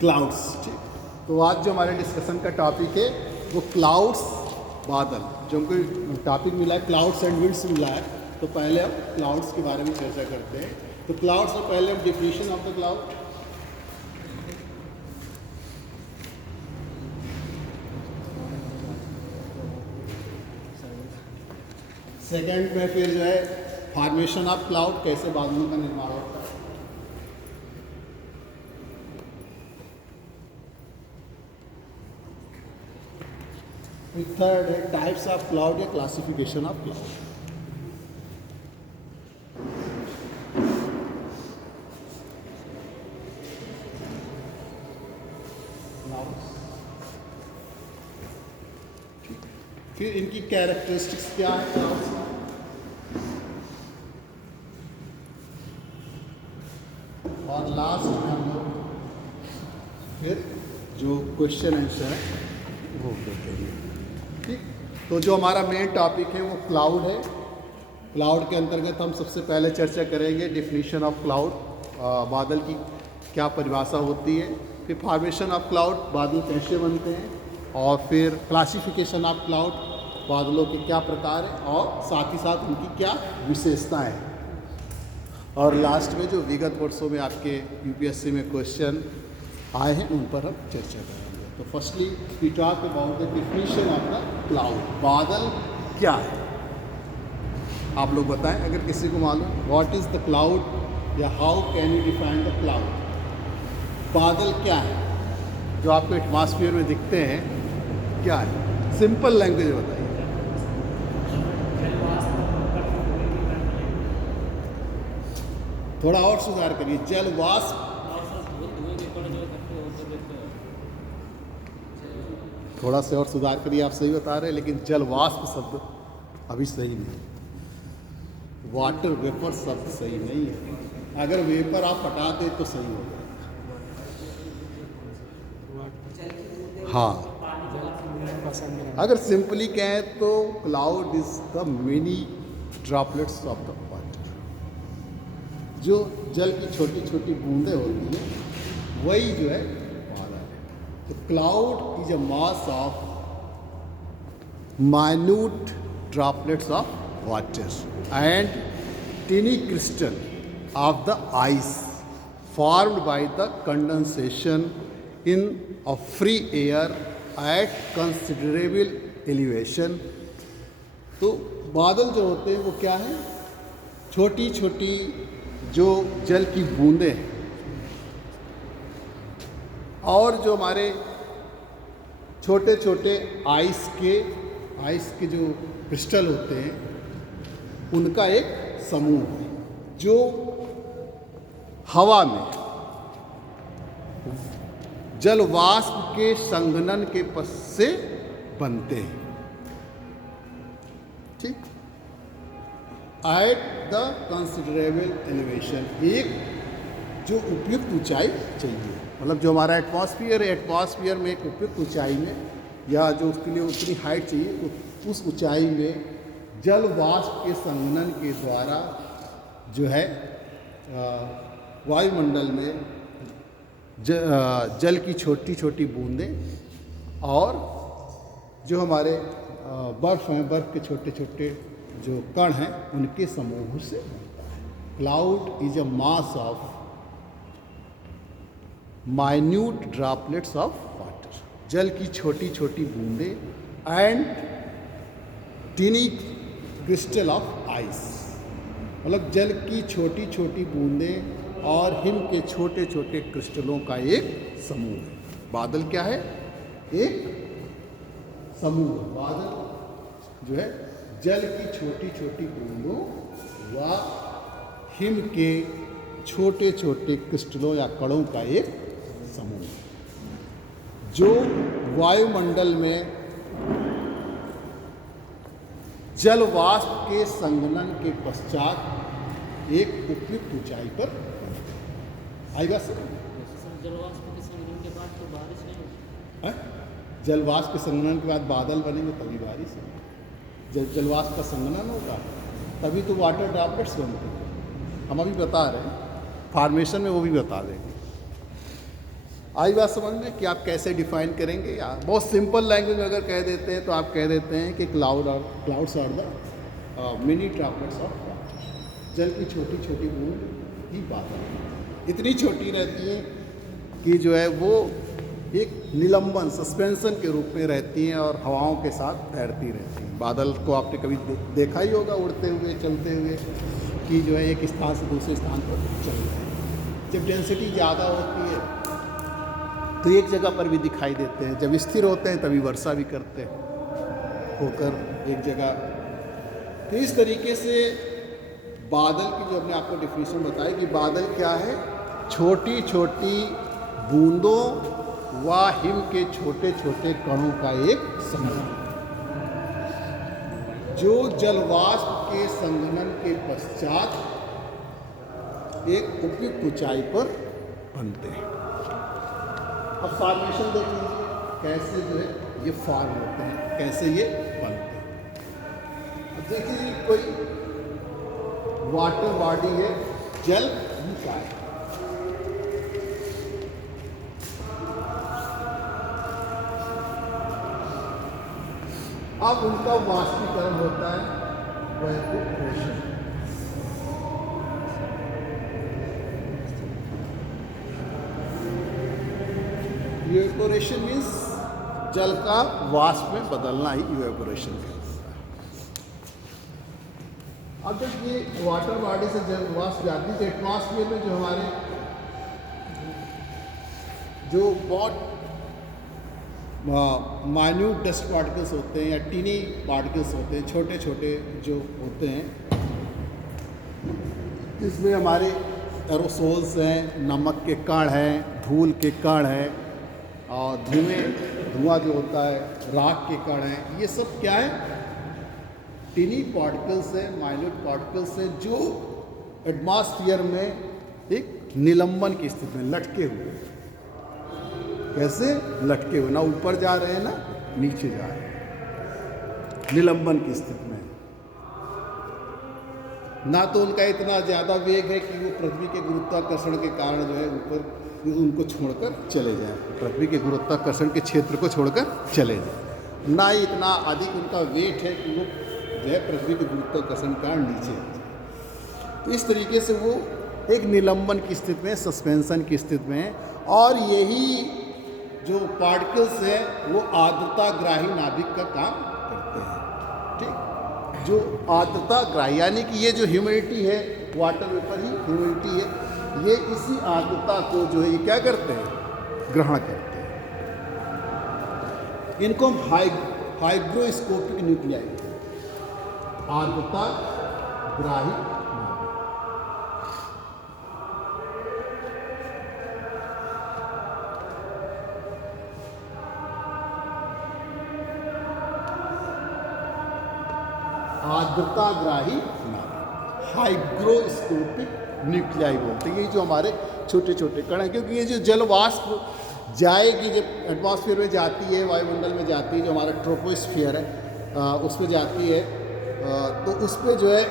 Clouds. ठीक, तो आज जो हमारे डिस्कशन का टॉपिक है वो क्लाउड्स, बादल। जो हमको टॉपिक मिला है क्लाउड्स एंड विंड्स मिला है, तो पहले हम क्लाउड्स के बारे में चर्चा करते हैं। तो क्लाउड्स में पहले हम definition of the cloud, second में फिर जो है फॉर्मेशन ऑफ क्लाउड, कैसे बादलों का निर्माण होता है। थर्ड है टाइप्स ऑफ क्लाउड या क्लासिफिकेशन ऑफ क्लाउड। फिर इनकी कैरेक्टरिस्टिक्स क्या है क्लाउड्स की, और लास्ट में हम लोग फिर जो क्वेश्चन आंसर है वो देते हैं। ठीक, तो जो हमारा मेन टॉपिक है वो क्लाउड है। क्लाउड के अंतर्गत हम सबसे पहले चर्चा करेंगे डिफिनीशन ऑफ क्लाउड, बादल की क्या परिभाषा होती है, फिर फॉर्मेशन ऑफ क्लाउड, बादल कैसे बनते हैं, और फिर क्लासिफिकेशन ऑफ क्लाउड, बादलों के क्या प्रकार हैं और साथ ही साथ उनकी क्या विशेषताएं हैं, और लास्ट में जो विगत वर्षों में आपके यूपीएससी में क्वेश्चन आए हैं उन पर हम चर्चा करेंगे। तो firstly we talk about the definition of the cloud. बादल क्या है आप लोग बताएं, अगर किसी को मालूम व्हाट इज़ द क्लाउड या how can you define the cloud. बादल क्या है जो आपको एटमॉस्फेयर में दिखते हैं, क्या है, सिंपल लैंग्वेज में बताइए। थोड़ा और सुधार करिए। जल वाष्प, थोड़ा से और सुधार करिए। आप सही बता रहे हैं लेकिन जल वाष्प शब्द अभी सही नहीं, वाटर वेपर शब्द सही नहीं है। अगर वेपर आप हटा दें तो सही हो जाएगा। हाँ, अगर सिंपली कहें तो cloud is the mini droplets of the water. जो जल की छोटी छोटी बूंदें होती हैं वही जो है बादल है। तो cloud is a mass of minute droplets of water and tiny crystal of the ice formed by the condensation in a free air at considerable elevation। तो बादल जो होते हैं वो क्या है, छोटी छोटी जो जल की बूंदें हैं, और जो हमारे छोटे छोटे आइस के जो क्रिस्टल होते हैं उनका एक समूह है जो हवा में जल वाष्प के संघनन के पश्चात से बनते हैं। ठीक, एट द कंसिडरेबल एलिवेशन, एक जो उपयुक्त ऊंचाई चाहिए, मतलब जो हमारा एटमॉस्फेयर है, एटमॉस्फेयर में एक उपयुक्त ऊंचाई में या जो उसके लिए उतनी हाइट चाहिए उस ऊंचाई में जल वाष्प के संघनन के द्वारा जो है वायुमंडल में जल की छोटी छोटी बूंदें और जो हमारे बर्फ़ हैं, बर्फ़ के छोटे छोटे जो कण हैं उनके समूह से cloud is a mass of minute droplets of water, जल की छोटी छोटी बूंदें एंड टिनी क्रिस्टल ऑफ आइस, मतलब जल की छोटी छोटी बूंदें और हिम के छोटे छोटे क्रिस्टलों का एक समूह है। बादल क्या है, एक समूह। बादल जो है जल की छोटी छोटी बूंदों व हिम के छोटे छोटे क्रिस्टलों या कणों का एक समूह जो वायुमंडल में जल वाष्प के संघनन के पश्चात एक उपयुक्त ऊंचाई पर आएगा। सर जल वाष्प के संघनन के बाद तो बारिश नहीं, जल वाष्प के संघनन के बाद बादल बनेंगे तभी बारिश होगी। जब जल वाष्प का संघनन होगा तभी तो वाटर ड्रॉपलेट्स बनते हैं। हम अभी बता रहे हैं, फॉर्मेशन में वो भी बता देंगे। आई बात समझ में कि आप कैसे डिफाइन करेंगे? या बहुत सिंपल लैंग्वेज में अगर कह देते हैं तो आप कह देते हैं कि clouds are the mini droplets of water, जल की छोटी छोटी बूंद ही बादल। इतनी छोटी रहती है कि जो है वो एक निलंबन सस्पेंशन के रूप में रहती हैं और हवाओं के साथ तैरती रहती हैं। बादल को आपने कभी देखा ही होगा उड़ते हुए चलते हुए कि जो है एक स्थान से दूसरे स्थान पर चल रहे हैं। जब डेंसिटी ज़्यादा होती है तो एक जगह पर भी दिखाई देते हैं, जब स्थिर होते हैं तभी वर्षा भी करते हैं होकर एक जगह। तो इस तरीके से बादल की जो हमने आपको डेफिनेशन बताई कि बादल क्या है, छोटी छोटी बूंदों व हिम के छोटे छोटे कणों का एक संग्रह जो जलवाष्प के संघनन के पश्चात एक उपयुक्त ऊंचाई पर बनते हैं। अब फॉर्मेशन देख लीजिए कैसे जो है ये फॉर्म होते हैं, कैसे ये बनते हैं। अब देखिए कोई वाटर बॉडी है, जल निकाय, अब उनका वाष्पीकरण होता है इवेपोरेशन। इवेपोरेशन मीन्स जल का वाष्प में बदलना ही इवेपोरेशन कहलाता है। अब जब ये वाटर बॉडी से जल वाष्प जाती है तो एटमॉस्फेयर में जो हमारे जो बहुत माइन्यूट डस्ट पार्टिकल्स होते हैं या टीनी पार्टिकल्स होते हैं, छोटे छोटे जो होते हैं, इसमें हमारे एरोसोल्स हैं, नमक के कण हैं, धूल के कण हैं और धुआं जो होता है, राख के कण हैं। ये सब क्या है? टीनी पार्टिकल्स हैं, माइन्यूट पार्टिकल्स हैं जो एटमॉस्फेयर में एक निलंबन की स्थिति में लटके हुए। कैसे लटके हुए? ना ऊपर जा रहे हैं ना नीचे जा रहे हैं, निलंबन की स्थिति में। ना तो उनका इतना ज़्यादा वेग है कि वो पृथ्वी के गुरुत्वाकर्षण के कारण जो है ऊपर उनको छोड़कर चले जाएं, पृथ्वी के गुरुत्वाकर्षण के क्षेत्र को छोड़कर चले जाएं। ना ही इतना अधिक उनका वेट है कि वो जो है पृथ्वी के गुरुत्वाकर्षण के कारण नीचे आ जाए। तो इस तरीके से वो एक निलंबन की स्थिति में, सस्पेंशन की स्थिति में है। और यही जो पार्टिकल्स है वो आर्द्रताग्राही नाभिक का काम करते हैं। ठीक, जो आर्द्रताग्राही यानी कि ये जो ह्यूमिडिटी है, वाटर वेपर ही ह्यूमिडिटी है, ये इसी आर्द्रता को जो है ये क्या करते हैं? ग्रहण करते हैं। इनको हम हाइग्रोस्कोपिक न्यूक्लियाई, आर्द्रताग्राही आर्द्रताग्राही नाभिक, हाइग्रोस्कोपिक न्यूक्लियाई बोलते हैं। ये जो हमारे छोटे छोटे कण हैं, क्योंकि ये जो जल वाष्प जाएगी, जब एटमॉस्फेयर में जाती है, वायुमंडल में जाती है, जो हमारा ट्रोपोस्फियर है उसमें जाती है, तो उस पर जो है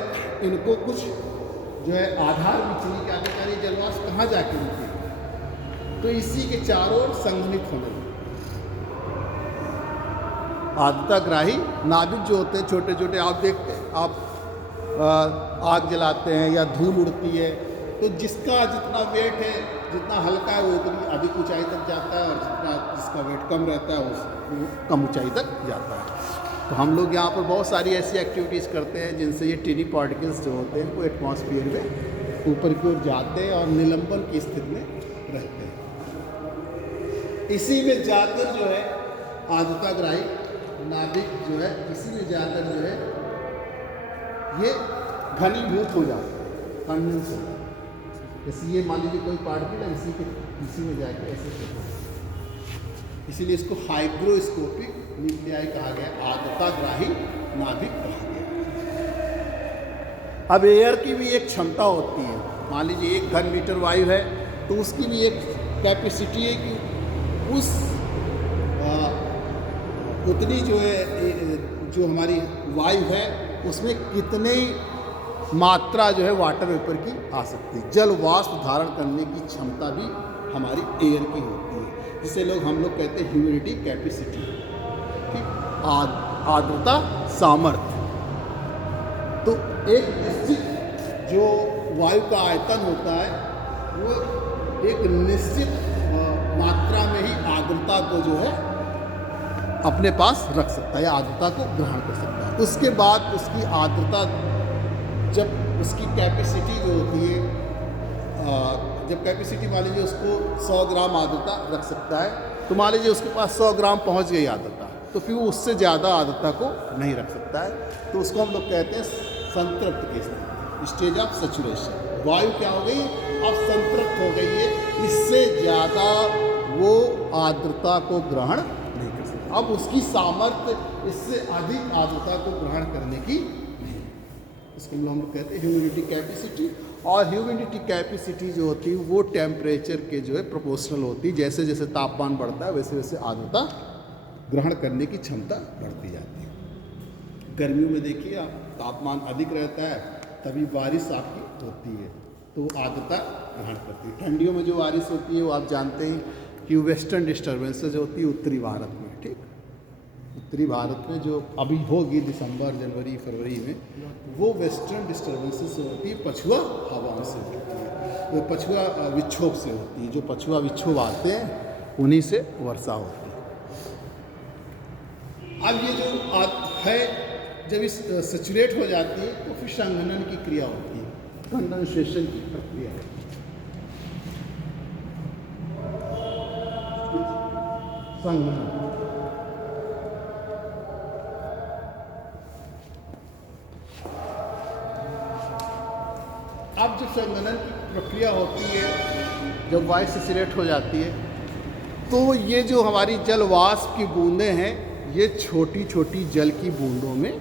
इनको कुछ जो है आधार भी चाहिए कि आखिरकार जल वाष्प कहाँ जाके रुके, तो इसी के चारों ओर संघनित होने लगे। आर्द्रताग्राही नाभिक जो होते हैं छोटे छोटे, आप देखते हैं, आप आग जलाते हैं या धूल उड़ती है, तो जिसका जितना वेट है, जितना हल्का है, वो उतनी अधिक ऊंचाई तक जाता है, और जिसका वेट कम रहता है वो कम ऊंचाई तक जाता है। तो हम लोग यहाँ पर बहुत सारी ऐसी एक्टिविटीज़ करते हैं जिनसे ये टीनी पार्टिकल्स जो होते हैं वो एटमॉस्फेयर में ऊपर की ओर जाते हैं और निलंबन की स्थिति में रहते हैं। इसी में जाकर जो है आर्द्रताग्राही नाभिक जो है, इसी में जाकर जो है ये घनीभूत हो जाता है, कंडेंस हो जाता है। जैसे ये मान लीजिए कोई पार्टिकल है, इसी में जाकर ऐसे होता है, इसीलिए इसको हाइग्रोस्कोपिक न्यूक्लियाई कहा गया, आर्द्रताग्राही नाभिक कहा गया। अब एयर की भी एक क्षमता होती है, मान लीजिए 1 घन मीटर वायु है तो उसकी भी एक कैपेसिटी है कि उस उतनी जो है जो हमारी वायु है उसमें कितने मात्रा जो है वाटर वेपर की आ सकती है। जल वाष्प धारण करने की क्षमता भी हमारी एयर की होती है। जिसे हम लोग कहते हैं ह्यूमिडिटी कैपेसिटी, ठीक, आर्द्रता सामर्थ्य। तो एक निश्चित जो वायु का आयतन होता है वो एक निश्चित मात्रा में ही आर्द्रता को जो है अपने पास रख सकता है या आर्द्रता को ग्रहण कर सकता है। उसके बाद उसकी आर्द्रता, जब उसकी कैपेसिटी जो होती है, जब कैपेसिटी मान लीजिए उसको 100 ग्राम आर्द्रता रख सकता है, तो मान लीजिए उसके पास 100 ग्राम पहुंच गई आर्द्रता, तो फिर वो उससे ज़्यादा आर्द्रता को नहीं रख सकता है। तो उसको हम लोग कहते हैं संतृप्त की स्थिति, स्टेज ऑफ सैचुरेशन। वायु क्या हो गई, अब संतृप्त हो गई है, इससे ज़्यादा वो आर्द्रता को ग्रहण नहीं कर सकता। अब उसकी सामर्थ्य इससे अधिक आर्द्रता को ग्रहण करने की नहीं है। इसको हम लोग कहते हैं ह्यूमिडिटी कैपेसिटी। और ह्यूमिडिटी कैपेसिटी जो होती है वो टेम्परेचर के जो है प्रोपोर्शनल होती है। जैसे जैसे तापमान बढ़ता है वैसे वैसे आर्द्रता ग्रहण करने की क्षमता बढ़ती जाती है। गर्मियों में देखिए आप, तापमान अधिक रहता है तभी बारिश आपकी होती है, तो वो आर्द्रता ग्रहण करती है। ठंडियों में जो बारिश होती है वो आप जानते हैं कि वेस्टर्न डिस्टर्बेंसेज होती है उत्तरी भारत में, ठीक। उत्तरी भारत में जो अभी होगी दिसंबर, जनवरी, फरवरी में, वो वेस्टर्न डिस्टर्बेंसेस होती है, पछुआ हवाओं से होती है, वो पछुआ विक्षोभ से होती है। जो पछुआ विक्षोभ आते हैं उन्हीं से वर्षा होती है। अब ये जो है, जब इस सैचुरेट हो जाती है तो फिर संघनन की क्रिया होती है, कंडेंसेशन की प्रक्रिया है। संघनन, अब जब संघनन की प्रक्रिया होती है, जब वायु सैचुरेट हो जाती है, तो ये जो हमारी जल वाष्प की बूंदें हैं ये छोटी छोटी जल की बूंदों में,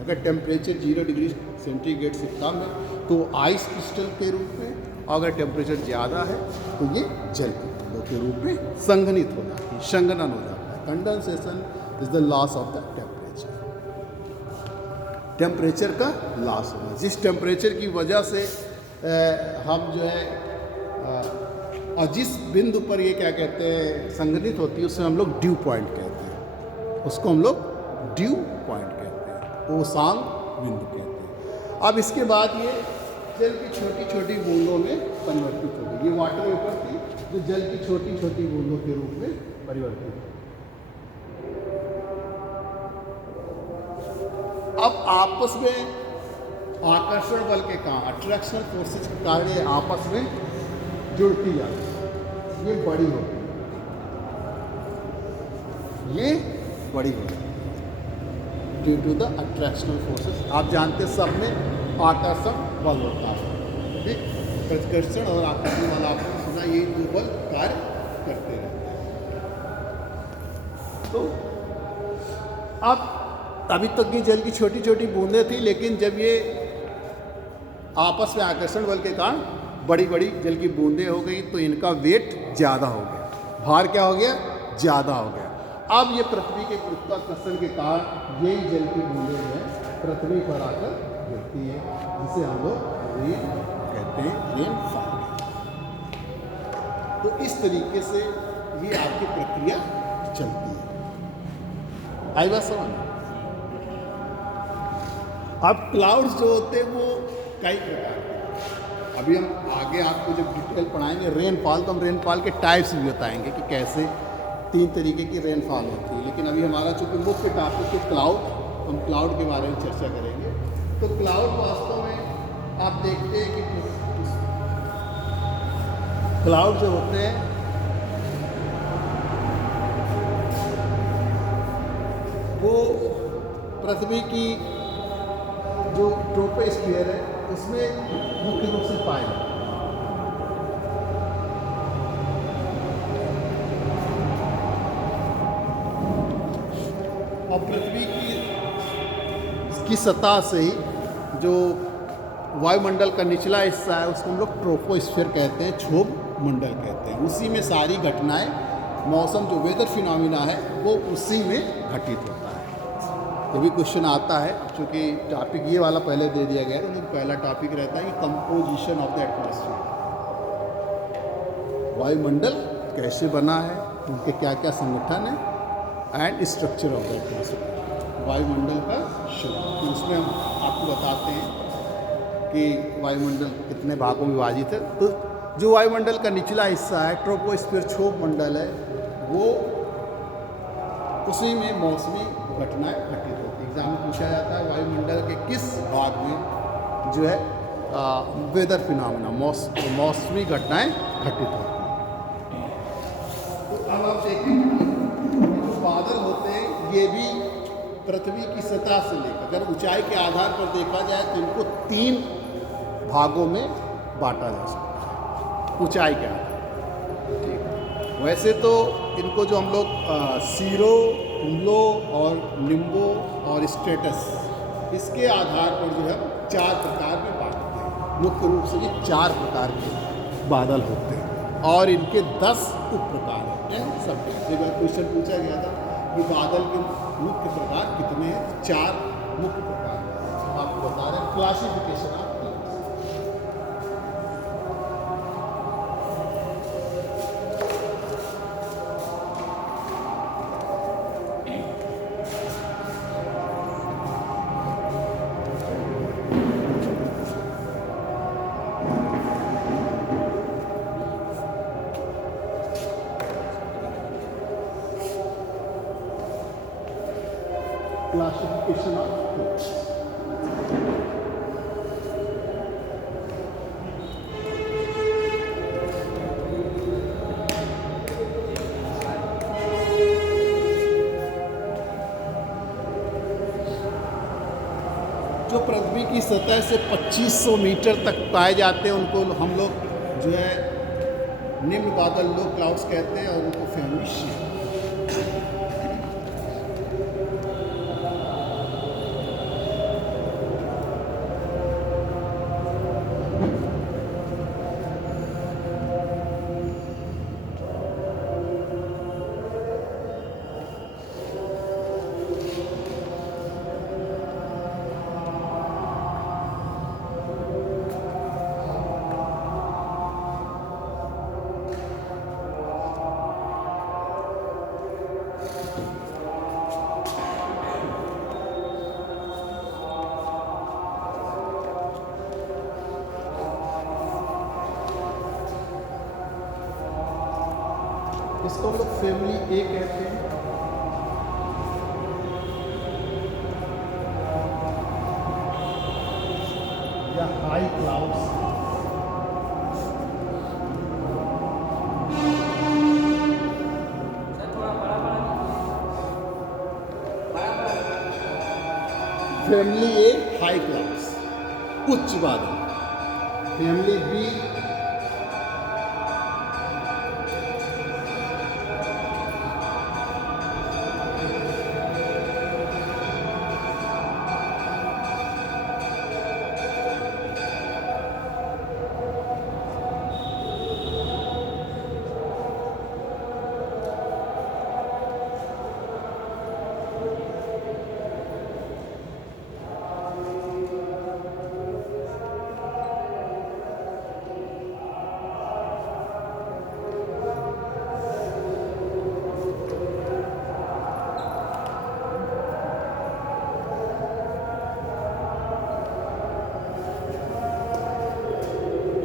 अगर टेम्परेचर 0 डिग्री सेंटीग्रेड से कम है तो आइस क्रिस्टल के रूप में, और अगर टेम्परेचर ज़्यादा है तो ये जल की बूंदों के रूप में संघनित हो जाती है, संघनन हो जाता है। Condensation is the loss of the temperature, temperature का लॉस होना। जिस टेम्परेचर की वजह से हम जो है और जिस बिंदु पर ये क्या कहते हैं संघनित होती है, उसे हम लोग ड्यू पॉइंट कहते हैं, उसको हम लोग ड्यू पॉइंट कहते हैं, ओसांग बिंदु कहते हैं। अब इसके बाद ये जल की छोटी छोटी बूंदों में परिवर्तित हो गई। ये वाटर वेपर थी जो जल की छोटी छोटी बूंदों के रूप में परिवर्तित हुई। अब आपस में आकर्षण बल के कारण, अट्रैक्शन फोर्सेज के कारण ये आपस में जुड़ती जाती है, ये बड़ी होती है, ये बड़ी होती है ड्यू टू द अट्रैक्शनल फोर्सेस। आप जानते हैं सब में आकर्षण बल होता है, ठीक। प्रतिकर्षण और आकर्षण बल आपने सुना, ये दो बल कार्य करते रहते हैं। तो अब अभी तक ये जल की छोटी छोटी बूंदें थी, लेकिन जब ये आपस में आकर्षण बल के कारण बड़ी बड़ी जल की बूंदें हो गई तो इनका वेट ज़्यादा हो गया, भार क्या हो गया, ज़्यादा हो गया। अब ये पृथ्वी के गुरुत्वाकर्षण के कारण यही जल की बूंदें जो है पृथ्वी पर आकर गिरती है, जिसे हम लोग रेन कहते हैं, रेनफॉल। तो इस तरीके से ये आपकी प्रक्रिया चलती है। आई बात समझ? अब क्लाउड्स जो होते हैं वो कई प्रकार के, अभी हम आगे आपको जब डिटेल पढ़ाएंगे रेनफॉल, तो हम रेनफॉल के टाइप्स भी बताएंगे कि कैसे 3 तरीके की रेनफॉल होती है। लेकिन अभी हमारा चूँकि मुख्य टॉपिक है क्लाउड, हम क्लाउड के बारे में चर्चा करेंगे। तो क्लाउड वास्तव में आप देखते हैं कि क्लाउड जो होते हैं वो पृथ्वी की जो ट्रोपोस्फीयर है उसमें मुख्य रूप से पाए जाते हैं। और पृथ्वी की सतह से ही जो वायुमंडल का निचला हिस्सा है उसको हम लोग ट्रोपोस्फीयर कहते हैं, क्षोभ मंडल कहते हैं। उसी में सारी घटनाएं, मौसम जो वेदर फिनोमिना है वो उसी में घटित होता है। जब भी क्वेश्चन आता है, क्योंकि टॉपिक ये वाला पहले दे दिया गया है, तो पहला टॉपिक रहता है कि कंपोजिशन ऑफ द एटमॉस्फेयर, वायुमंडल कैसे बना है, उनके क्या क्या संगठन है and structure of the atmosphere, वायुमंडल का शुरू। तो उसमें हम आपको बताते हैं कि वायुमंडल कितने भागों में विभाजित है। तो जो वायुमंडल का निचला हिस्सा है ट्रोपोस्फीयर, क्षोभ मंडल है, वो उसी में मौसमी घटनाएं घटित होती है। एग्जाम में पूछा जाता है वायुमंडल के किस भाग में जो है वेदर फिनोमेना, मौसमी घटनाएं घटित होती हैं। तो अब आप देखें जो बादल होते हैं ये भी पृथ्वी की सतह से लेकर, अगर ऊंचाई के आधार पर देखा जाए तो इनको 3 भागों में बांटा जा सकता है ऊंचाई के आधार पर। ठीक, वैसे तो इनको जो हम लोग सीरो, लो और निम्बो और स्टेटस, इसके आधार पर जो है 4 प्रकार में बांटते हैं। मुख्य रूप से ये 4 प्रकार के बादल होते हैं और इनके 10 उप प्रकार होते हैं। सब एक बार क्वेश्चन पूछा गया था कि बादल के मुख्य प्रकार कितने हैं, 4 मुख्य प्रकार हैं। आपको बता रहे हैं क्लासिफिकेशन आप क्लासिफिकेशन ऑफ क्लाउड्स। जो पृथ्वी की सतह से 2500 मीटर तक पाए जाते हैं उनको हम लोग जो है निम्न बादल, लो क्लाउड्स कहते हैं और उनको फेमिशियल। इसको हम लोग फैमिली ए कहते हैं। या हाई क्लाउड्स। फैमिली ए हाई क्लाउड्स, उच्च बादल। फैमिली बी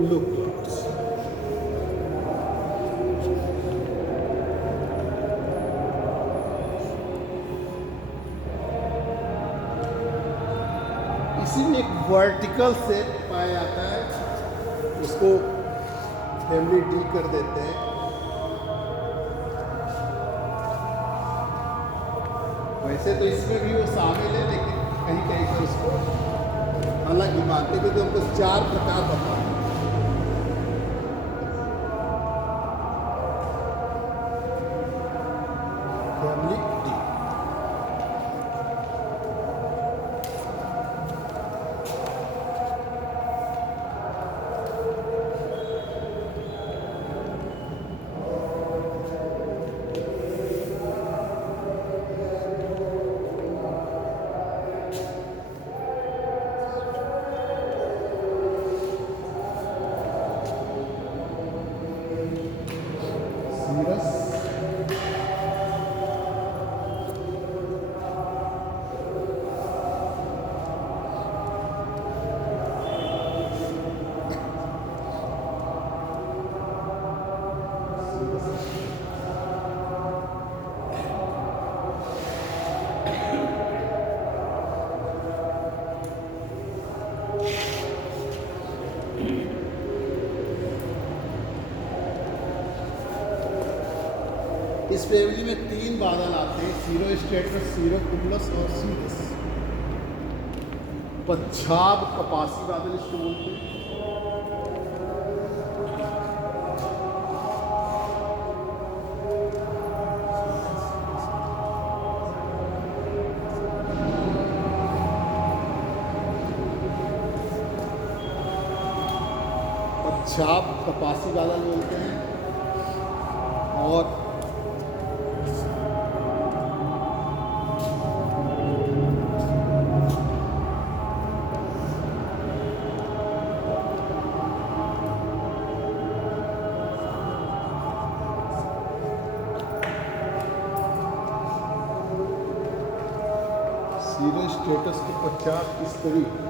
लो क्लाउड्स। इसी में एक वर्टिकल सेप पाया जाता है, उसको फैमिली डी कर देते हैं। वैसे तो इसमें भी वो शामिल है लेकिन कहीं कहीं पर उसको अलग ही मानते हैं क्योंकि हमको 4 प्रकार बताए। Family D. इस फैमिली में 3 बादल आते हैं, सीरो स्ट्रेटस, सीरो कुमुलस और सीरस। पच्छाद कपासी बादल इसको बोलते हैं। पच्छाद कपासी बादल बोलते हैं। और सीरो स्ट्रेटस के पश्चात इस तरीके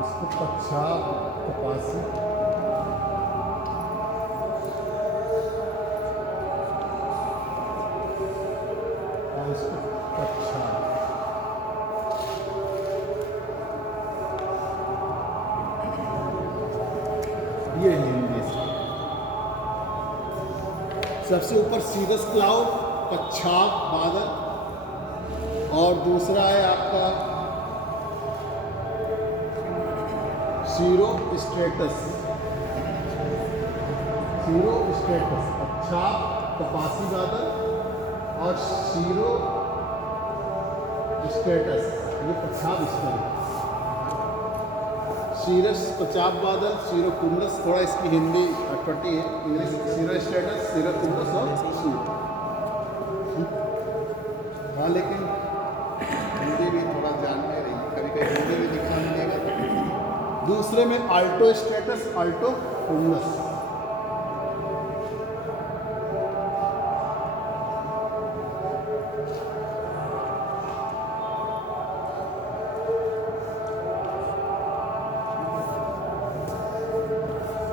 इसको पच्छाद कपासी और इसको पच्छाद। ये है हिंदी से। सबसे ऊपर सीरस क्लाउड, पच्छाद बादल, और दूसरा है आपका सीरो स्ट्रेटस। सीरो स्ट्रेटस, पच्छाद कपासी बादल और सीरो स्ट्रेटस, ये पच्छाद स्तर। सीरस पच्छाद बादल, सीरो कुमुलस, थोड़ा इसकी हिंदी अटपटी है, इंग्लिश। सीरो स्ट्रेटस, सीरो कुमुलस और सीरो। हाँ, लेकिन हिंदी भी थोड़ा जानते रही, कभी कभी हिंदी भी दिखा मिलेगा। दूसरे में अल्टो स्ट्रेटस, अल्टो कुमुलस।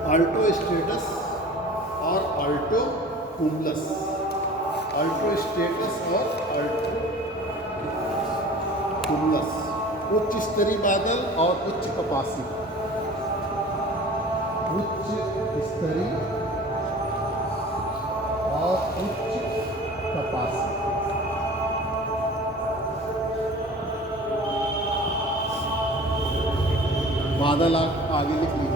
अल्टो स्ट्रेटस और अल्टो कुमुलस। अल्टो स्ट्रेटस और अल्टो कुमुलस, उच्च स्तरीय बादल और उच्च कपासी। उच्च स्तरीय और उच्च कपासी। बादल आप आगे लिख लीजिए।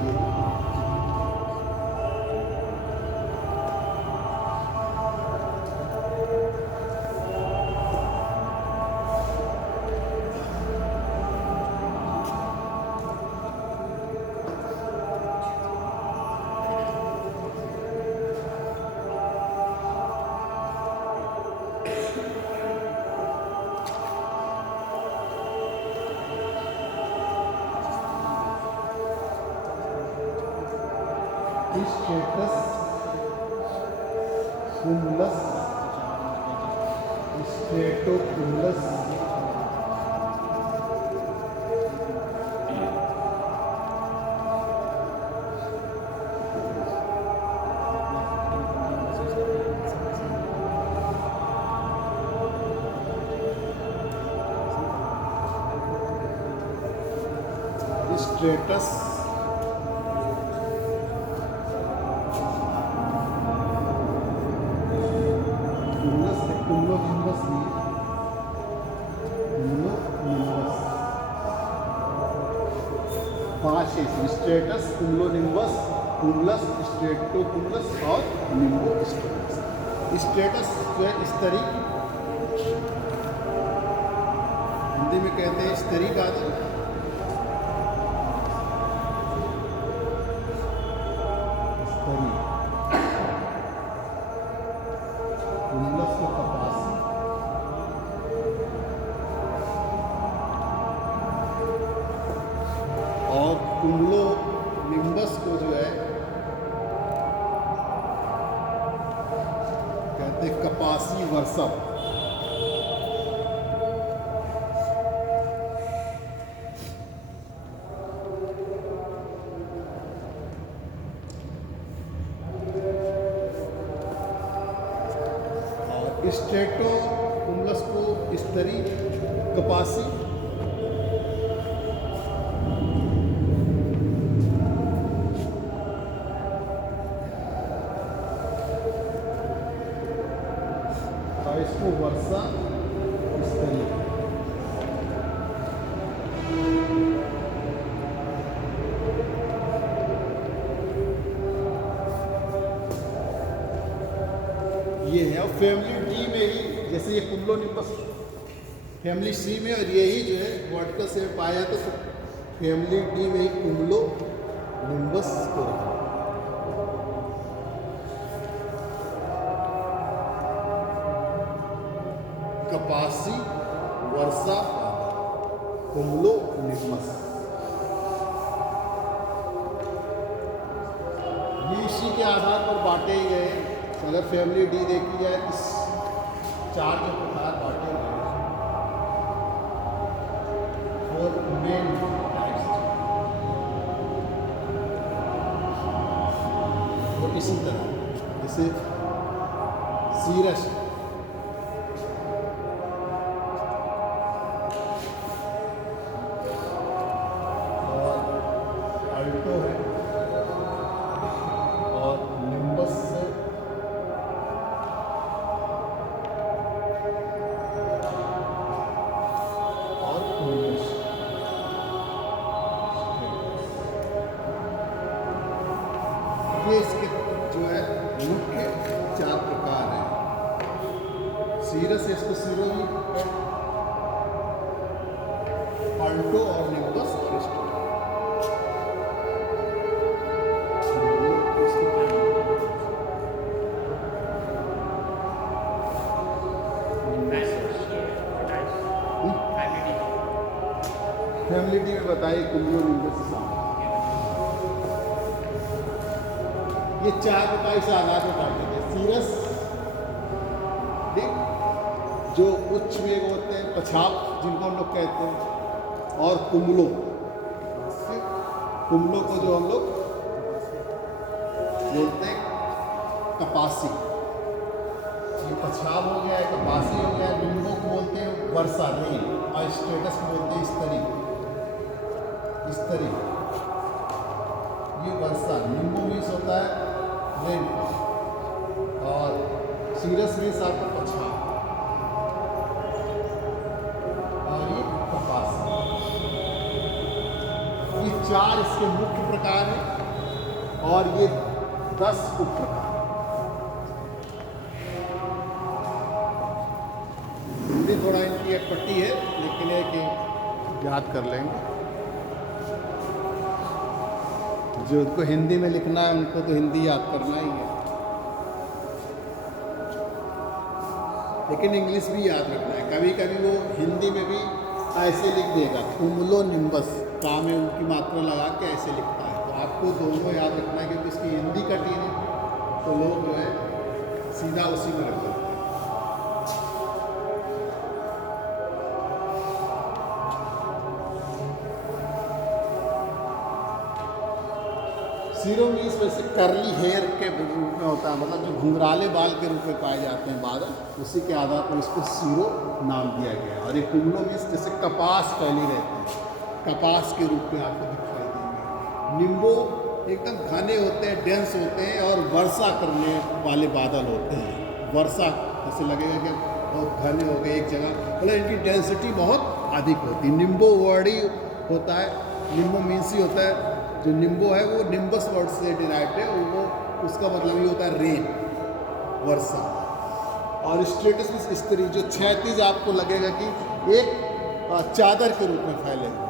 स्ट्रेटस, कुमुलस, स्ट्रेटो कुमुलस, स्ट्रेटस, स्ट्रेटस, कुमुलोनिम्बस, कुमुलस, स्ट्रेटोकुमुलस और निम्बो स्ट्रेटस। स्ट्रेटस जो है स्तरीय, हिंदी में कहते हैं स्तरीय बादल। स्तरीय कुमुलस को कपासी, और कुमुलो निम्बस को जो है कहते हैं कपासी वर्षा। और स्ट्रेटो कुमुलस को स्तरीय कपासी, और इसको वर्षा स्तरी। ये है, और फैमिली डी में ही जैसे ये कुम्लो निम्बस फैमिली सी में, और यही जो है वर्टिकल से पाया जाता है, तो फैमिली डी में ही कुम्लो निम्बस को रखा। कपासी, वर्षा, कुम्लो निम्बस, ये इसी के आधार पर बांटे ही गए हैं। अगर फैमिली डी देखी जाए तो 4 के प्रकार बांटे गए हैं, और मेन टाइप्स। और इसी तरह जैसे सीरस, और अल्टो है, और निम्बस है, और कुम्बस। ये इसके जो है मुख्य 4 प्रकार हैं। सीरस है, इसको सीरो, अल्टो और निम्बस क्रिस्टल। फैमिली डी में बताइए कुम्लो निम्बस। ये 4 प्रकार से आधार पर बांटे थे। सीरस, ठीक, जो उच्च वेग होते हैं, पछाप जिनको हम लोग कहते हैं, और कुम्लो, कुम्लो को जो हम लोग बोलते हैं कपासी। ये पछाप हो गया है, कपासी हो गया है। निम्बो को बोलते हैं वर्षा, रेन, और स्टेटस को बोलते हैं स्तरी। स्तरी ये वर्षा, निम्बो मीन्स होता है रेन, और सीरस मीन्स आपका पछाप, और ये कपास। ये 4 इसके मुख्य प्रकार हैं, और ये 10 उप प्रकार। हिंदी थोड़ा इनकी एक पट्टी है, लेकिन एक याद कर लेंगे। जो उनको हिंदी में लिखना है उनको तो हिंदी याद करना ही है, लेकिन इंग्लिश भी याद रखना है। कभी कभी वो हिंदी में भी ऐसे लिख देगा, कुम्लो निम्बस, का में उनकी मात्रा लगा के ऐसे लिखता है। तो आपको दोनों याद रखना है, क्योंकि इसकी हिंदी कटी नहीं तो लोग जो है सीधा उसी में रख देते हैं। सीरो मीन्स वैसे करली हेयर के रूप में होता है, मतलब जो घुंघराले बाल के रूप में पाए जाते हैं बादल, उसी के आधार पर इसको सीरो नाम दिया गया है। और ये कुम्लो मीन्स जैसे कपास फैली रहते हैं, कपास के रूप में आपको दिखाई देंगे। निम्बो एकदम घने होते हैं, डेंस होते हैं, और वर्षा करने वाले बादल होते हैं। वर्षा जैसे लगेगा कि बहुत घने हो गए एक जगह, मतलब इनकी डेंसिटी बहुत अधिक होती है। निम्बो वर्ड ही होता है, निम्बो मीन्स ही होता है, जो निम्बो है वो निम्बस वर्ड से डिराइव्ड है, वो उसका मतलब ये होता है रेन, वर्षा। और स्ट्रेटस मीन्स स्तरी, जो क्षैतिज आपको लगेगा कि एक चादर के रूप में फैले हुए,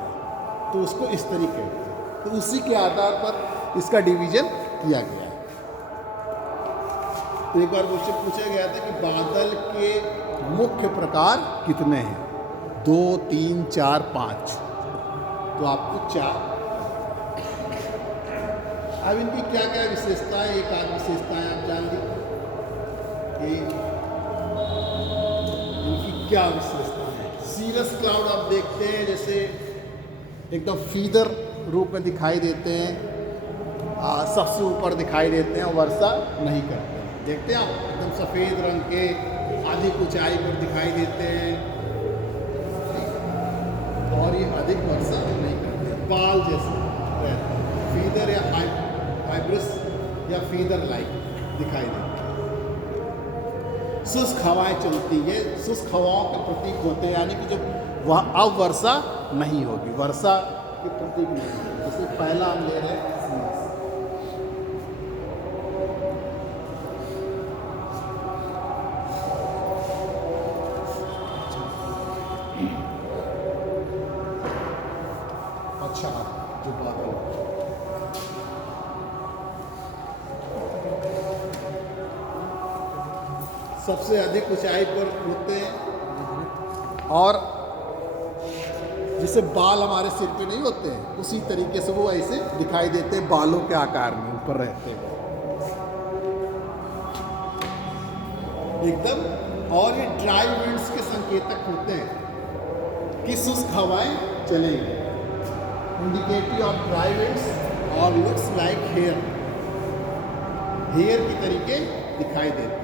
तो उसको स्तरी कहते हैं। तो उसी के आधार पर इसका डिवीजन किया गया है। तो एक बार मुझसे पूछा गया था कि बादल के मुख्य प्रकार कितने हैं? 2, 3, 4, 5। तो आपको 4। अब इनकी क्या क्या विशेषताएं, एक आध विशेषताएं आप जान ली कि इनकी क्या विशेषताएं हैं। सीरस क्लाउड आप देखते हैं जैसे एकदम फीदर रूप में दिखाई देते हैं, सबसे ऊपर दिखाई देते हैं और वर्षा नहीं करते हैं। देखते हैं आप एकदम सफ़ेद रंग के अधिक ऊंचाई पर दिखाई देते हैं, और ये अधिक वर्षा नहीं करते, बाल जैसे रहते हैं, फीदर या हाइब्रिस या फीदर लाइक दिखाई देते हैं। शुष्क हवाएं चलती है, शुष्क हवाओं के प्रतीक होते हैं, यानी कि जब वह अब वर्षा नहीं होगी, वर्षा के प्रतीक नहीं होगी। जैसे पहला हम ले रहे हैं शीश। अच्छा, जो बादल सबसे अधिक ऊंचाई पर होते हैं और जैसे बाल हमारे सिर पे नहीं होते हैं, उसी तरीके से वो ऐसे दिखाई देते हैं, बालों के आकार में ऊपर रहते हैं एकदम। और ये ड्राई विंड्स के संकेतक होते हैं कि शुष्क हवाएं चलेंगी। इंडिकेटिव ऑफ ड्राई विंड्स और लुक्स लाइक हेयर, हेयर की तरीके दिखाई देते हैं,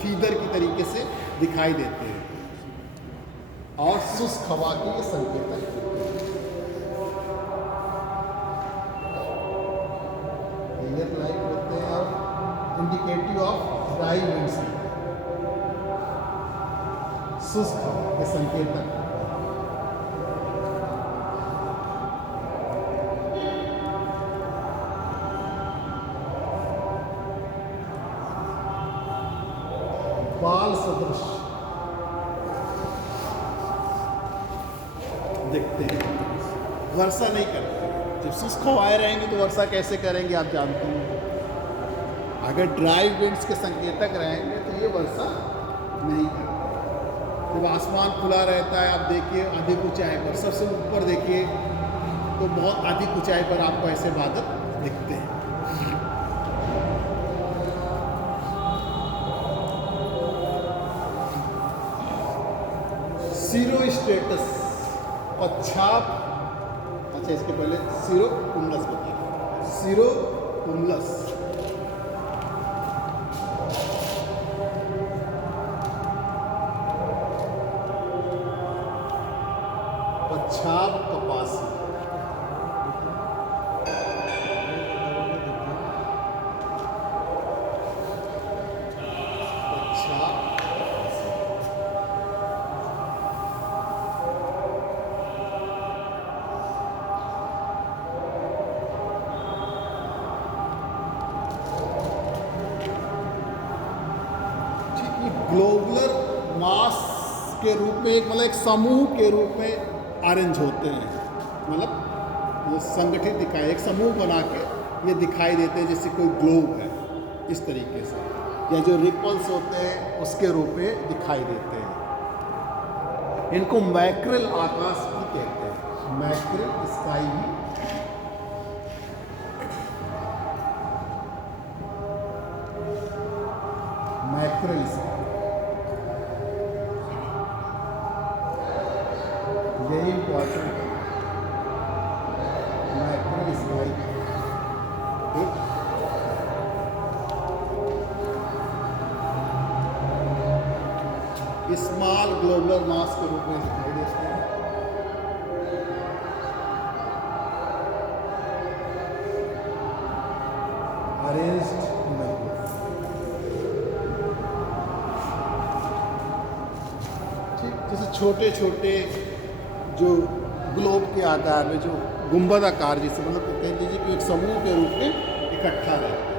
फीदर की तरीके से दिखाई देते हैं और शुष्क हवा के ये संकेतक हेयर लाइक होते हैं और इंडिकेटिव ऑफ ड्राई विंड्स, शुष्क हवा के संकेतक। बाल सदृश देखते हैं, वर्षा नहीं करते। जब शुष्क हवाएं रहेंगी तो वर्षा कैसे करेंगे आप जानते हैं। अगर ड्राई विंड्स के संकेतक रहेंगे तो ये वर्षा नहीं करते। जब आसमान खुला रहता है, आप देखिए अधिक ऊंचाई पर, सबसे ऊपर देखिए तो बहुत अधिक ऊंचाई पर आपको ऐसे बादल दिखते हैं। सीरो स्टेटस, पश्चाप, अच्छा इसके पहले सीरो कुमलस बताइए। सीरो कुमलस पश्चाप कपासी, पश्चाप ग्लोबुलर मास के रूप में, एक मतलब एक समूह के रूप में अरेंज होते हैं, मतलब वो संगठित दिखाई, एक समूह बना के ये दिखाई देते हैं जैसे कोई ग्लोब है इस तरीके से, या जो रिपल्स होते हैं उसके रूप में दिखाई देते हैं। इनको मैक्रिल आकाश भी कहते हैं, मैक्रिल स्काई भी। Mackerel sky very important, mackerel sky. Small globular mass के रूप में दिखाई देते हैं। अरेंज्ड इन अ ग्रुप, ठीक, जैसे छोटे छोटे जो ग्लोब के आकार में, जो गुंबद आकार जिसे मतलब कह लीजिए कि एक समूह के रूप में इकट्ठा रहते हैं।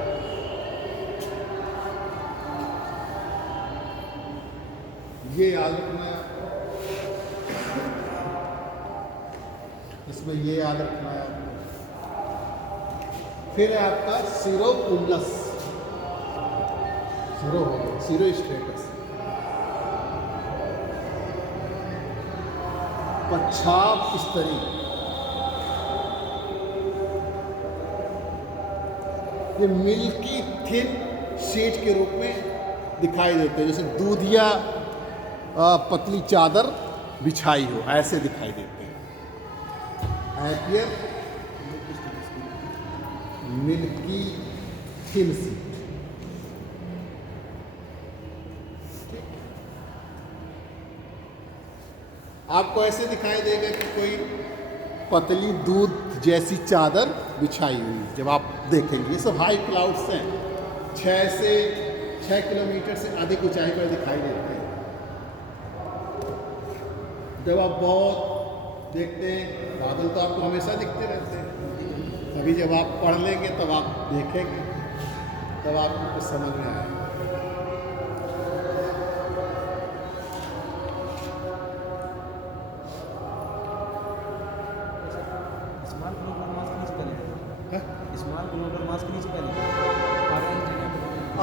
ये याद रखना है, इसमें ये याद रखना है। फिर है आपका सीरो कुमलस, सीरो हो गया, सीरो स्टेटस, पश्चाप स्तरी, ये मिल्की थिन शीट के रूप में दिखाई देते हैं, जैसे दूधिया पतली चादर बिछाई हो, ऐसे दिखाई देते हैं। एपियर मिल्की थिन शीट, आपको ऐसे दिखाई देगा कि कोई पतली दूध जैसी चादर बिछाई हुई, जब आप देखेंगे। ये सब हाई क्लाउड्स हैं, 6 से 6 किलोमीटर से अधिक ऊंचाई पर दिखाई देते हैं। जब आप बहुत देखते हैं बादल तो आपको हमेशा दिखते रहते हैं, अभी जब आप पढ़ लेंगे तब आप देखेंगे, तब आपको कुछ समझ में आएगा। स्मॉल ग्लोबल मास के नीचे पहले हाँ? स्मॉल ग्लोबल मास के नीचे पहले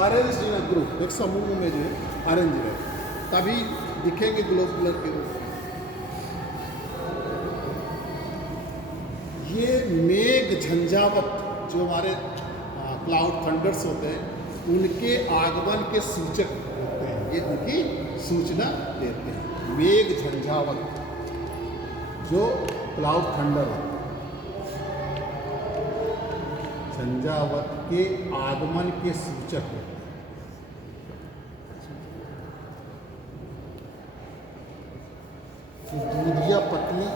ऑरेंज डिनर ग्रुप एक समूह में जो है ऑरेंज है, तभी दिखेंगे ग्लोबुलर के रूप में। ये मेघ झंझावत जो हमारे क्लाउड थंडर्स होते हैं उनके आगमन के सूचक होते हैं, ये उनकी सूचना देते हैं। मेघ झंझावत जो क्लाउड थंडर होते हैं, झंझावत के आगमन के सूचक होते हैं। तो दूधिया पतली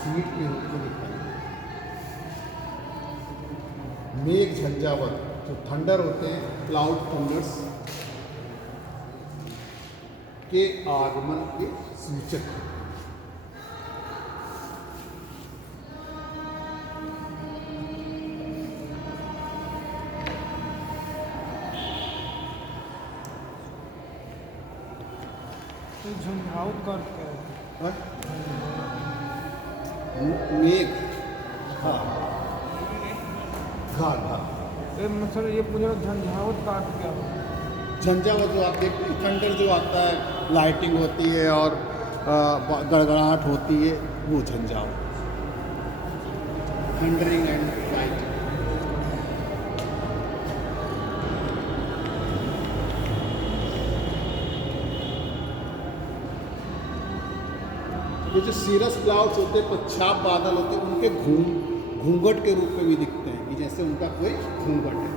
सीट के रूप में दिखाई देती। मेघ झंझावत जो थंडर होते हैं, क्लाउड थंडर्स के आगमन के सूचक हैं। तो झंझावत का अर्थ क्या है? मेघ घा घा घा सर ये पूछा झंझावत का अर्थ क्या है? झंझावत जो आप देखते हैं थंडर जो आता है, लाइटिंग होती है और गड़गड़ाहट होती है, वो झंझावत, थंडरिंग एंड लाइटिंग। ये जो सीरस क्लाउड्स होते हैं, पच्छाप बादल होते हैं, उनके घूंघट के रूप में भी दिखते हैं कि जैसे उनका कोई घूंघट है,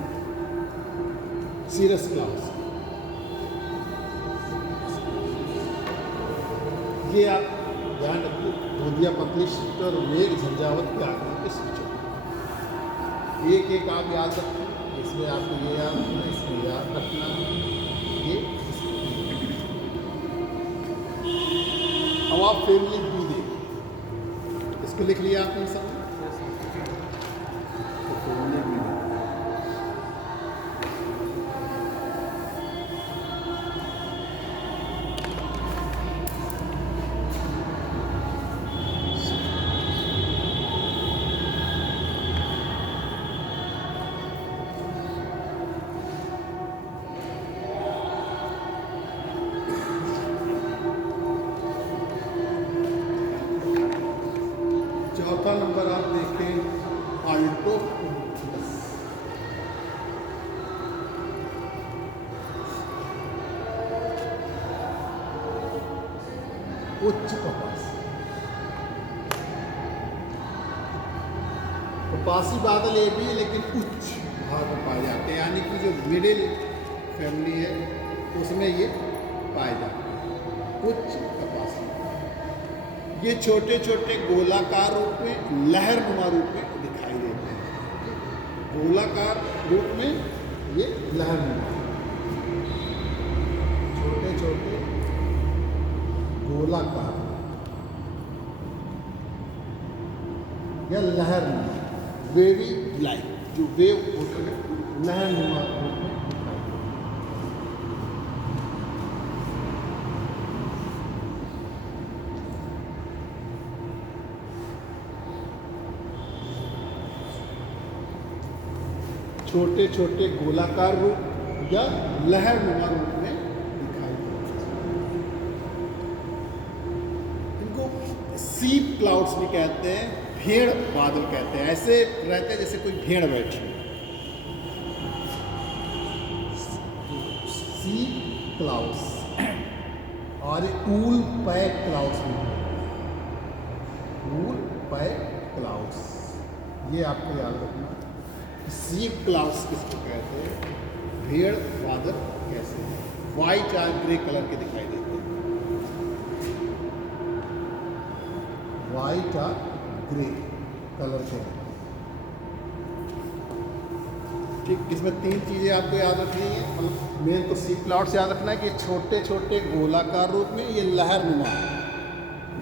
सीरस क्लाउड्स। ये आप ध्यान रखिए, दूधिया पतली शीट और मेघ झंझावत के आगमन के सूचक। एक एक आप याद रखें, इसमें आपको ये याद रखना, इसमें याद रखना, ये अब आप फैमिली बी दें, इसको लिख लिया आपने सब। तो फैमिली बी चौथा नंबर आप देखें आल्टो उच्च कपासी। कपासी बादल ये भी है लेकिन उच्च भाग में पाए जाते हैं, यानी कि जो मिडिल फैमिली है उसमें ये पाए जाते हैं उच्च कपासी। ये छोटे छोटे गोलाकार रूप में, लहरनुमा रूप में दिखाई देते हैं। गोलाकार रूप में ये लहरनुमा, छोटे छोटे गोलाकार या लहरनुमा, वेवी लाइक, जो वेव होते हैं लहरनुमा रूप में दिखाई देते हैं। छोटे छोटे गोलाकार रूप या लहरनुमा रूप में दिखाई देते हैं। इनको सीप क्लाउड्स भी कहते हैं, भेड़ बादल कहते हैं। ऐसे रहते हैं जैसे कोई भेड़ बैठी है। सीप क्लाउड्स और ऊल पैक क्लाउड्स भी, ऊल पैक क्लाउड्स, ये आपको याद रखना। सीप क्लाउड्स किसको कहते हैं, भेड़ बादल कैसे हैं, वाइट और ग्रे कलर के दिखाई देते हैं, वाइट और ग्रे कलर के। ठीक, इसमें 3 चीज़ें आपको याद रखनी है। मतलब मेन तो सी क्लाउड्स याद रखना है कि छोटे छोटे गोलाकार रूप में ये लहरनुमा है,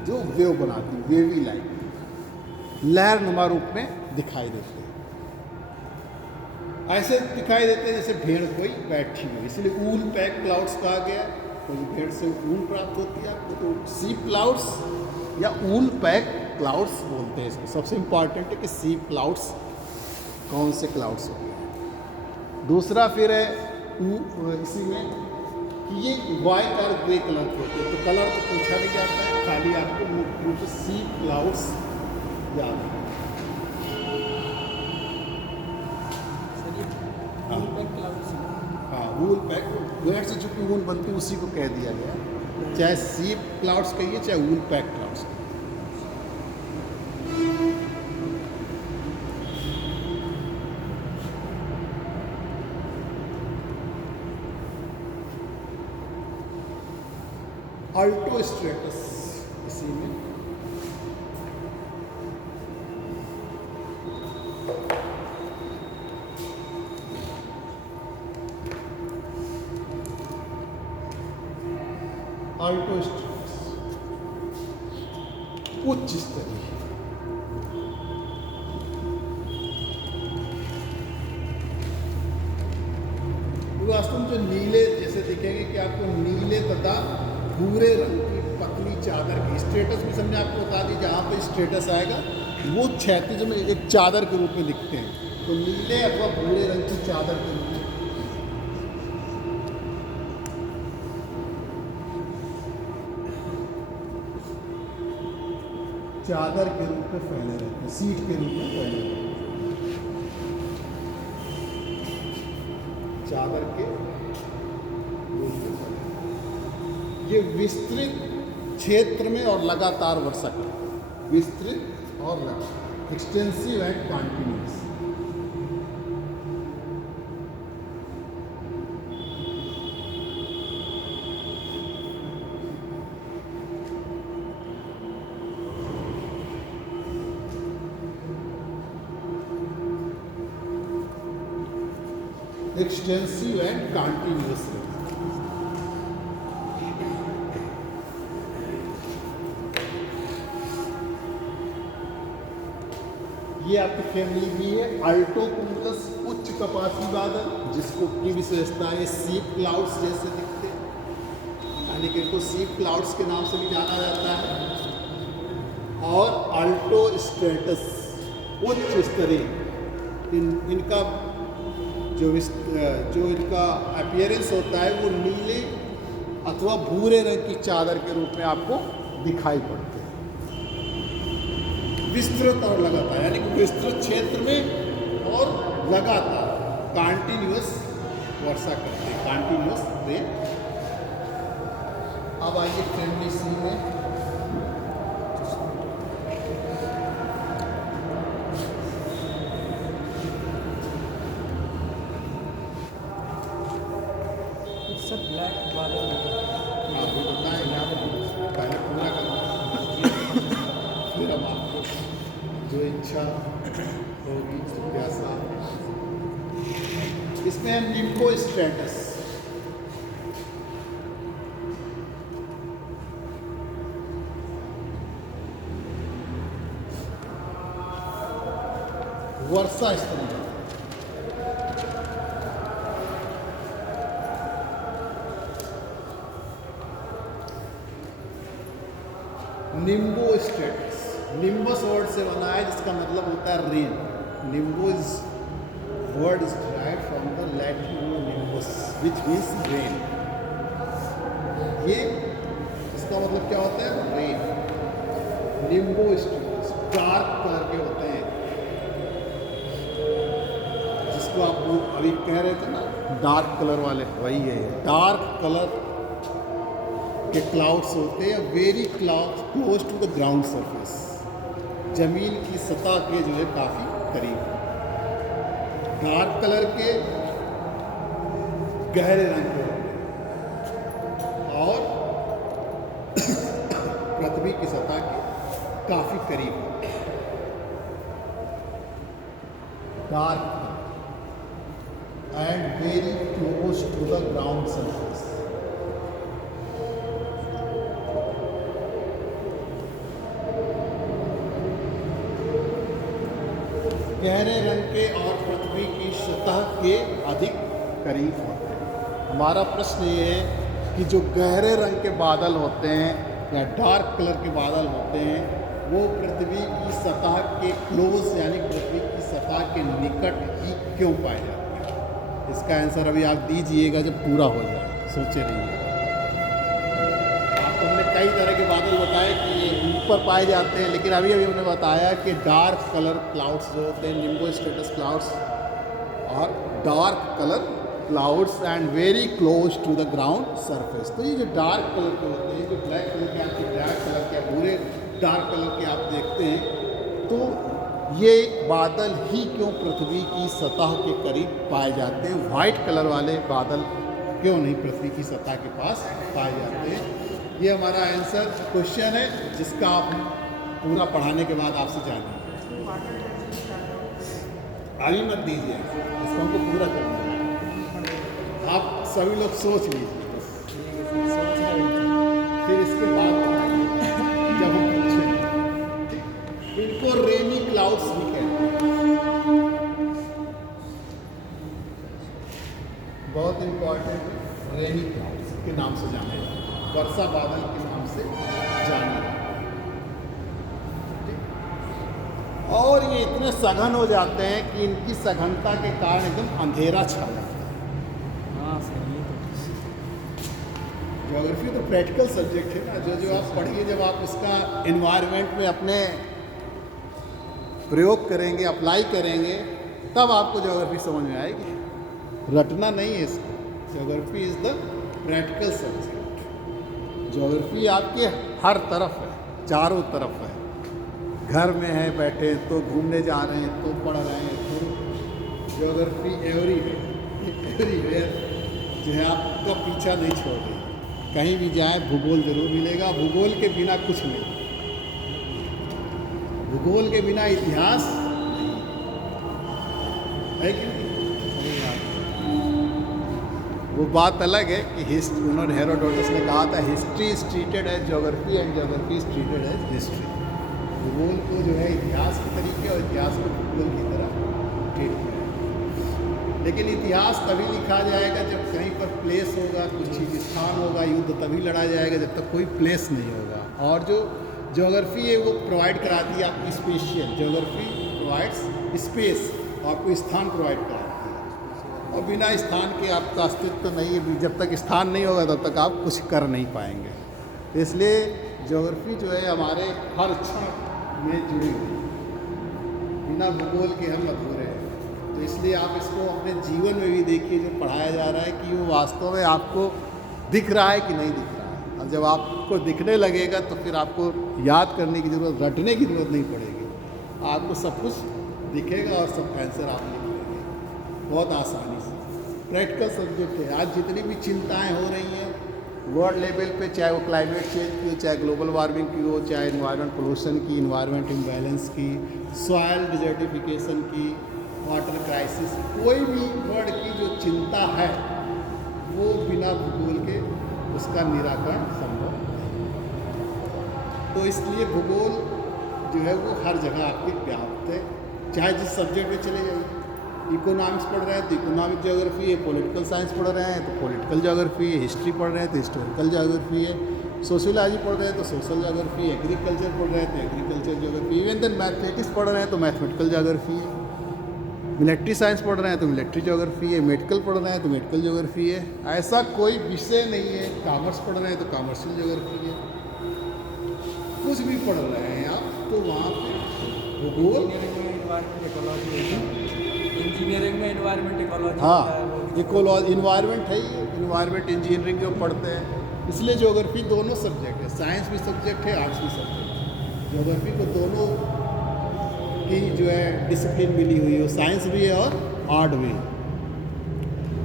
जो वेव बनाती है, वेवी लाइट लहरनुमा रूप में दिखाई देते हैं। ऐसे दिखाई देते हैं जैसे भेड़ कोई बैठी हुई, इसलिए ऊल पैक क्लाउड्स कहा गया। कोई भेड़ से ऊल प्राप्त होती है आपको, तो सी क्लाउड्स या ऊल पैक क्लाउड्स बोलते हैं इसको। सबसे इम्पॉर्टेंट है कि सी क्लाउड्स कौन से क्लाउड्स होते हैं। दूसरा फिर है इसी में कि ये वाइट और ग्रे कलर के होते हैं। तो कलर तो पूछा नहीं जाता है, खाली आपको मुख्य रूप से सी क्लाउड्स याद है। हाँ, वूल पैक, भेड़ से जो कि ऊन बनती है उसी को कह दिया गया, चाहे सी क्लाउड्स कहिए चाहे वूल पैक क्लाउड्स। अल्टो स्ट्रेटस इसी में अल्टो स्ट्रेटस उच्च स्तरीय। वास्तव में जो नीले जैसे दिखेंगे कि आपको नीले तथा भूरे रंग की पतली चादर की स्ट्रेटस भी समझे आपको बता दी, जहाँ पे स्ट्रेटस आएगा वो क्षैतिज में एक चादर के रूप में दिखते हैं। तो नीले अथवा भूरे रंग की चादर के रूप में चादर के रूप में फैले रहते हैं, सीट के रूप में फैले रहते हैं, चादर के रूप में फैले। ये विस्तृत क्षेत्र में और लगातार वर्षा करता है, विस्तृत और लगातार, extensive and continuous. Extensive and continuous. ये आपकी फैमिली भी है अल्टो कुमुलस, उच्च कपासी बादल, जिसको की विशेषता है सीप क्लाउड्स जैसे दिखते हैं, यानी कि इनको सीप क्लाउड्स के नाम से भी जाना जाता है। और अल्टो स्ट्रेटस उच्च स्तरीय, इनका जो इनका अपीयरेंस होता है वो नीले अथवा भूरे रंग की चादर के रूप में आपको दिखाई पड़ते हैं। विस्तृत और लगातार, यानी कि विस्तृत क्षेत्र में और लगातार कॉन्टिन्यूअस वर्षा करते हैं, कॉन्टिन्यूअस रेन। अब आइए फैमिली सी में। सब ब्लैक बादल आप भी बताएं, पहले पूरा करूँ फिर हम आपको जो इच्छा होगी जिज्ञासा। इसमें हम निम्बो स्ट्रेटस, वर्षा स्तरीय, निम्बो स्ट्रेटस, निम्बस वर्ड से बना है जिसका मतलब होता है rain. Nimbo is word is derived from the Latin nimbus which means rain. ये इसका मतलब क्या होता है? Rain. Nimbostratus dark colour के होते हैं, जिसको आप अभी कह रहे थे ना डार्क कलर वाले, वही है। डार्क कलर के क्लाउड्स होते हैं, very close to the ground surface, जमीन की सतह के जो है काफ़ी करीब। डार्क कलर के गहरे रंग के होते हैं और पृथ्वी की सतह के काफ़ी करीब होते हैं। Dark and very close to the ground surface. गहरे रंग के और पृथ्वी की सतह के अधिक करीब होते हैं। हमारा प्रश्न ये है कि जो गहरे रंग के बादल होते हैं या डार्क कलर के बादल होते हैं वो पृथ्वी की सतह के क्लोज यानी पृथ्वी की सतह के निकट ही क्यों पाए जाते हैं? इसका आंसर अभी आप दीजिएगा जब पूरा हो जाए, सोचे रहिएगा। आपको हमने कई तरह के बादल बताए कि ये ऊपर पाए जाते हैं, लेकिन अभी हमने बताया कि डार्क कलर क्लाउड्स जो होते हैं निम्बो स्ट्रेटस क्लाउड्स और dark colour clouds and very close to the ground surface. तो ये जो डार्क कलर के होते हैं, जो ब्लैक कलर के आपके ब्लैक कलर के पूरे डार्क कलर के आप देखते हैं, तो ये बादल ही क्यों पृथ्वी की सतह के करीब पाए जाते हैं? वाइट कलर वाले बादल क्यों नहीं पृथ्वी की सतह के पास पाए जाते हैं? ये हमारा आंसर क्वेश्चन है जिसका आप पूरा पढ़ाने के बाद आपसे जानेंगे। अभी मत दीजिए, इसको हमको पूरा करना है। आप सभी लोग सोच लीजिए बस, फिर इसके बाद जब हम पूछें, इनको रेनी क्लाउड्स भी कहते हैं। बहुत इंपॉर्टेंट, रेनी क्लाउड्स के नाम से जाने जाते हैं, वर्षा बादल के नाम से जाने जाते हैं। और ये इतने सघन हो जाते हैं कि इनकी सघनता के कारण एकदम अंधेरा छा जाता है। ज्योग्राफी तो प्रैक्टिकल सब्जेक्ट है ना, जो आप पढ़िए, जब आप इसका एनवायरनमेंट में अपने प्रयोग करेंगे, अप्लाई करेंगे, तब आपको ज्योग्राफी समझ में आएगी। रटना नहीं है इसको। Geography is the practical subject. Geography आपके हर तरफ है, चारों तरफ है। घर में है बैठे तो, घूमने जा रहे हैं तो, पढ़ रहे हैं तो, ज्योग्राफी एवरीवेयर जो है आपका पीछा नहीं छोड़ रही। कहीं भी जाए भूगोल जरूर मिलेगा। भूगोल के बिना कुछ नहीं, भूगोल के बिना इतिहास नहीं है कि नहीं? वो बात अलग है कि उन्होंने हेरोडोटस ने कहा था history is treated as geography and geography is treated as history. भूगोल को जो है इतिहास के तरीके और इतिहास को भूगोल की तरह ट्रीट किया। लेकिन इतिहास तभी लिखा जाएगा जब कहीं पर प्लेस होगा, कुछ चीज़ स्थान होगा, युद्ध तभी लड़ा जाएगा जब तक कोई प्लेस नहीं होगा। और जो ज्योग्राफी है वो प्रोवाइड कराती है आपकी स्पेशियल, ज्योग्राफी प्रोवाइड्स स्पेस, आपको स्थान प्रोवाइड कराती है। और बिना स्थान के आपका अस्तित्व नहीं है, जब तक स्थान नहीं होगा तब तक आप कुछ कर नहीं पाएंगे। इसलिए ज्योग्राफी जो है हमारे हर क्षण में जुड़ी हुई, बिना भूगोल के हम अधूरे हैं। तो इसलिए आप इसको अपने जीवन में भी देखिए, जो पढ़ाया जा रहा है कि वो वास्तव में आपको दिख रहा है कि नहीं दिख रहा है। और जब आपको दिखने लगेगा तो फिर आपको याद करने की ज़रूरत, रटने की ज़रूरत नहीं पड़ेगी। आपको सब कुछ दिखेगा और सब आंसर आप लिख लेंगे बहुत आसानी से। प्रैक्टिकल सब्जेक्ट है। आज जितनी भी चिंताएँ हो रही हैं वर्ल्ड लेवल पे, चाहे वो क्लाइमेट चेंज की हो, चाहे ग्लोबल वार्मिंग की हो, चाहे इन्वायरमेंट पोल्यूशन की, इन्वायरमेंट इम्बैलेंस की, सॉइल डिजर्टिफिकेशन की, वाटर क्राइसिस, कोई भी वर्ल्ड की जो चिंता है वो बिना भूगोल के उसका निराकरण संभव नहीं। तो इसलिए भूगोल जो है वो हर जगह आपके व्याप्त है। चाहे जिस सब्जेक्ट में चले जाइए, इकोनॉमिक्स पढ़ रहे हैं तो इकोनॉमिक ज्योग्राफी है, पॉलिटिकल साइंस पढ़ रहे हैं तो पॉलिटिकल ज्योग्राफी है, हिस्ट्री पढ़ रहे हैं तो हिस्टोरिकल ज्योग्राफी है, सोशियोलॉजी पढ़ रहे हैं तो सोशल ज्योग्राफी है, एग्रीकल्चर पढ़ रहे हैं तो agriculture geography, even then mathematics पढ़ रहे हैं तो मैथमेटिकल ज्योग्राफी है, मिलिट्री साइंस पढ़ रहे हैं तो मिलिट्री ज्योग्राफी है, मेडिकल पढ़ रहे हैं तो मेडिकल ज्योग्राफी है। ऐसा कोई विषय नहीं है। कॉमर्स पढ़ रहे हैं तो कॉमर्शियल ज्योग्राफी है। कुछ भी पढ़ रहे हैं आप तो वहाँ पे भूगोल, इंजीनियरिंग में एनवायरमेंट इकोलॉजी, हाँ इकोलॉजी, इन्वायरमेंट है ही, इन्वायरमेंट इंजीनियरिंग जो पढ़ते हैं। इसलिए ज्योग्राफी दोनों सब्जेक्ट है, साइंस भी सब्जेक्ट है, आर्ट्स भी सब्जेक्ट है। ज्योग्राफी को दोनों की जो है डिसिप्लिन मिली हुई है, साइंस भी है और आर्ट भी।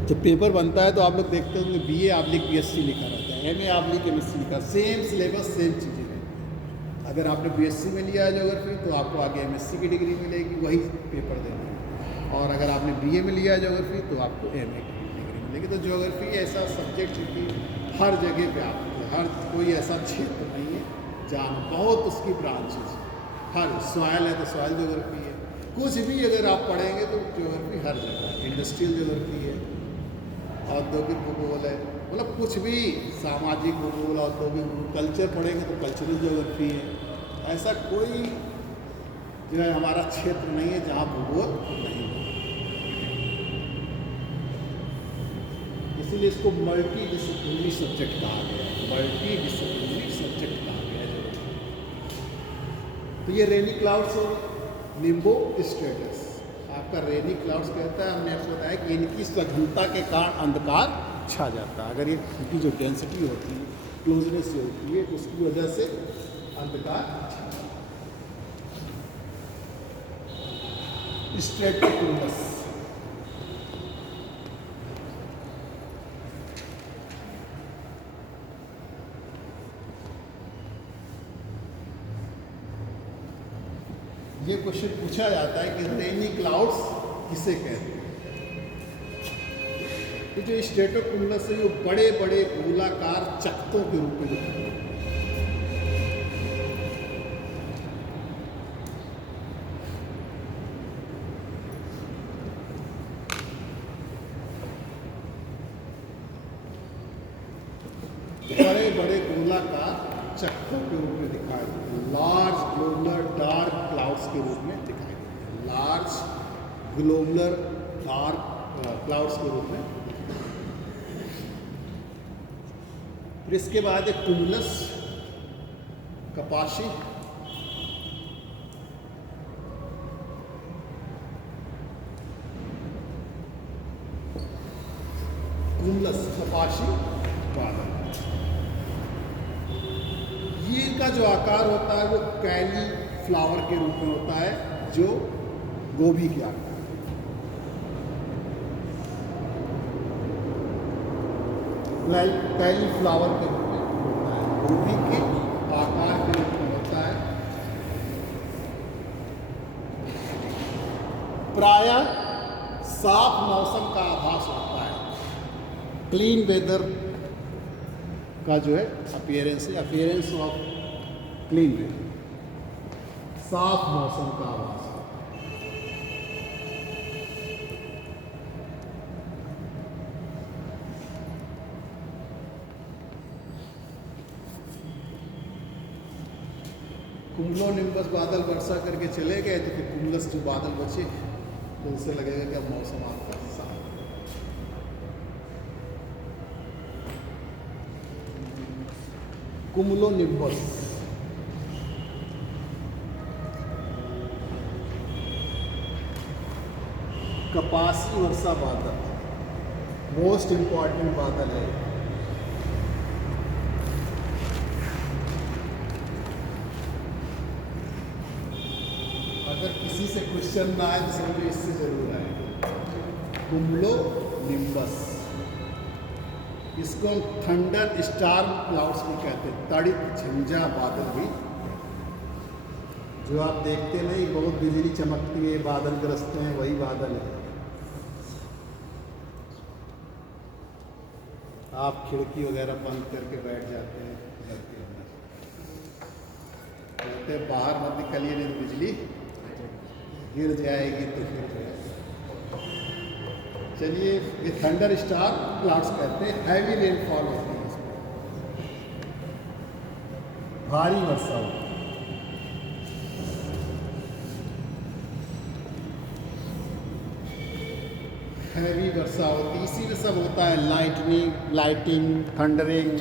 जब पेपर बनता है तो आप लोग देखते होंगे BA आप लिख BSc लिखा रहता है, MA आप लिख MSc लिखा, सेम सिलेबस सेम चीज़ें रहती हैं। अगर आपने BSc में लिया है ज्योग्राफी तो आपको आगे MSc की डिग्री मिलेगी, वही पेपर देना है। और अगर आपने बीए में लिया ज्योग्राफी तो आपको एमए की डिग्री मिलेगी। तो ज्योग्राफी ऐसा सब्जेक्ट है कि हर जगह पे आपको, हर कोई ऐसा क्षेत्र नहीं है जहाँ बहुत उसकी ब्रांचेस, हर सॉयल है तो सॉयल ज्योग्राफी है, कुछ भी अगर आप पढ़ेंगे तो ज्योग्राफी हर जगह है। इंडस्ट्रियल ज्योग्राफी है, औद्योगिक भूगोल है, मतलब कुछ भी, सामाजिक भूगोल, औद्योगिक भूगोल, कल्चर पढ़ेंगे तो कल्चरल ज्योग्राफी है। ऐसा कोई जो है हमारा क्षेत्र नहीं है जहाँ भूगोल नहीं है। इसीलिए इसको मल्टी डिसिप्लिनरी सब्जेक्ट कहा गया है, मल्टी डिसिप्लिनरी सब्जेक्ट कहा गया है। तो ये रेनी क्लाउड्स और निम्बो स्ट्रेटस, आपका रेनी क्लाउड्स कहता है, हमने आपको बताया कि इनकी सघनता के कारण अंधकार छा जाता है। अगर ये इनकी जो डेंसिटी होती है, क्लोजनेस जो होती है, तो उसकी वजह से अंधकार छा जाता है। स्ट्रेटोकुमुलस, ये क्वेश्चन पूछा जाता है कि रेनी क्लाउड्स किसे कहते हैं। ये जो स्ट्रेटोकुमुलस है, वो बड़े बड़े गोलाकार चकत्तों के रूप में दिखते हैं। बड़े बड़े गोलाकार चक्रों के रूप में दिखाई देते हैं, लार्ज ग्लोबुलर डार्क क्लाउड्स के रूप में दिखाई देते हैं, लार्ज ग्लोबुलर डार्क क्लाउड्स के रूप में। फिर इसके बाद एक कुमुलस, कपाशी, कुमुलस कपाशी बादल। ये का जो आकार होता है वो कैली फ्लावर के रूप में होता है, जो गोभी के आकार, कैली फ्लावर के रूप में होता है, गोभी के आकार के रूप में होता है। प्रायः साफ मौसम का आभास होता है, क्लीन वेदर का जो है अपीयरेंस है, अपीयरेंस ऑफ क्लीन वेदर, साफ मौसम का आभास। कुमुलो निम्बस बादल वर्षा करके चले गए, तो फिर कुमुलस जो बादल बचे तो उससे लगेगा कि अब मौसम आपका साफ है। कुमुलो निम्बस, कपासी वर्षा बादल, मोस्ट इंपॉर्टेंट बादल है। अगर किसी से क्वेश्चन ना आए तो समझो इससे जरूर आएगा। कुमुलो निम्बस, इसको थंडर स्टार्म क्लाउड्स भी कहते हैं, तड़ित झंझा बादल भी। जो आप देखते नहीं, बहुत बिजली चमकती है, बादल गरजते हैं, वही बादल है। आप खिड़की वगैरह बंद करके बैठ जाते हैं घर के अंदर, कहते हैं बाहर मत निकलिए नहीं तो बिजली गिर जाएगी। तो फिर जो है, चलिए, ये थंडर स्टार क्लाउड्स कहते हैं, हैवी रेनफॉल होती है इसमें, भारी वर्षा होती है। हैवी वर्षा होती है, इसी में सब होता है, लाइटिंग, थंडरिंग,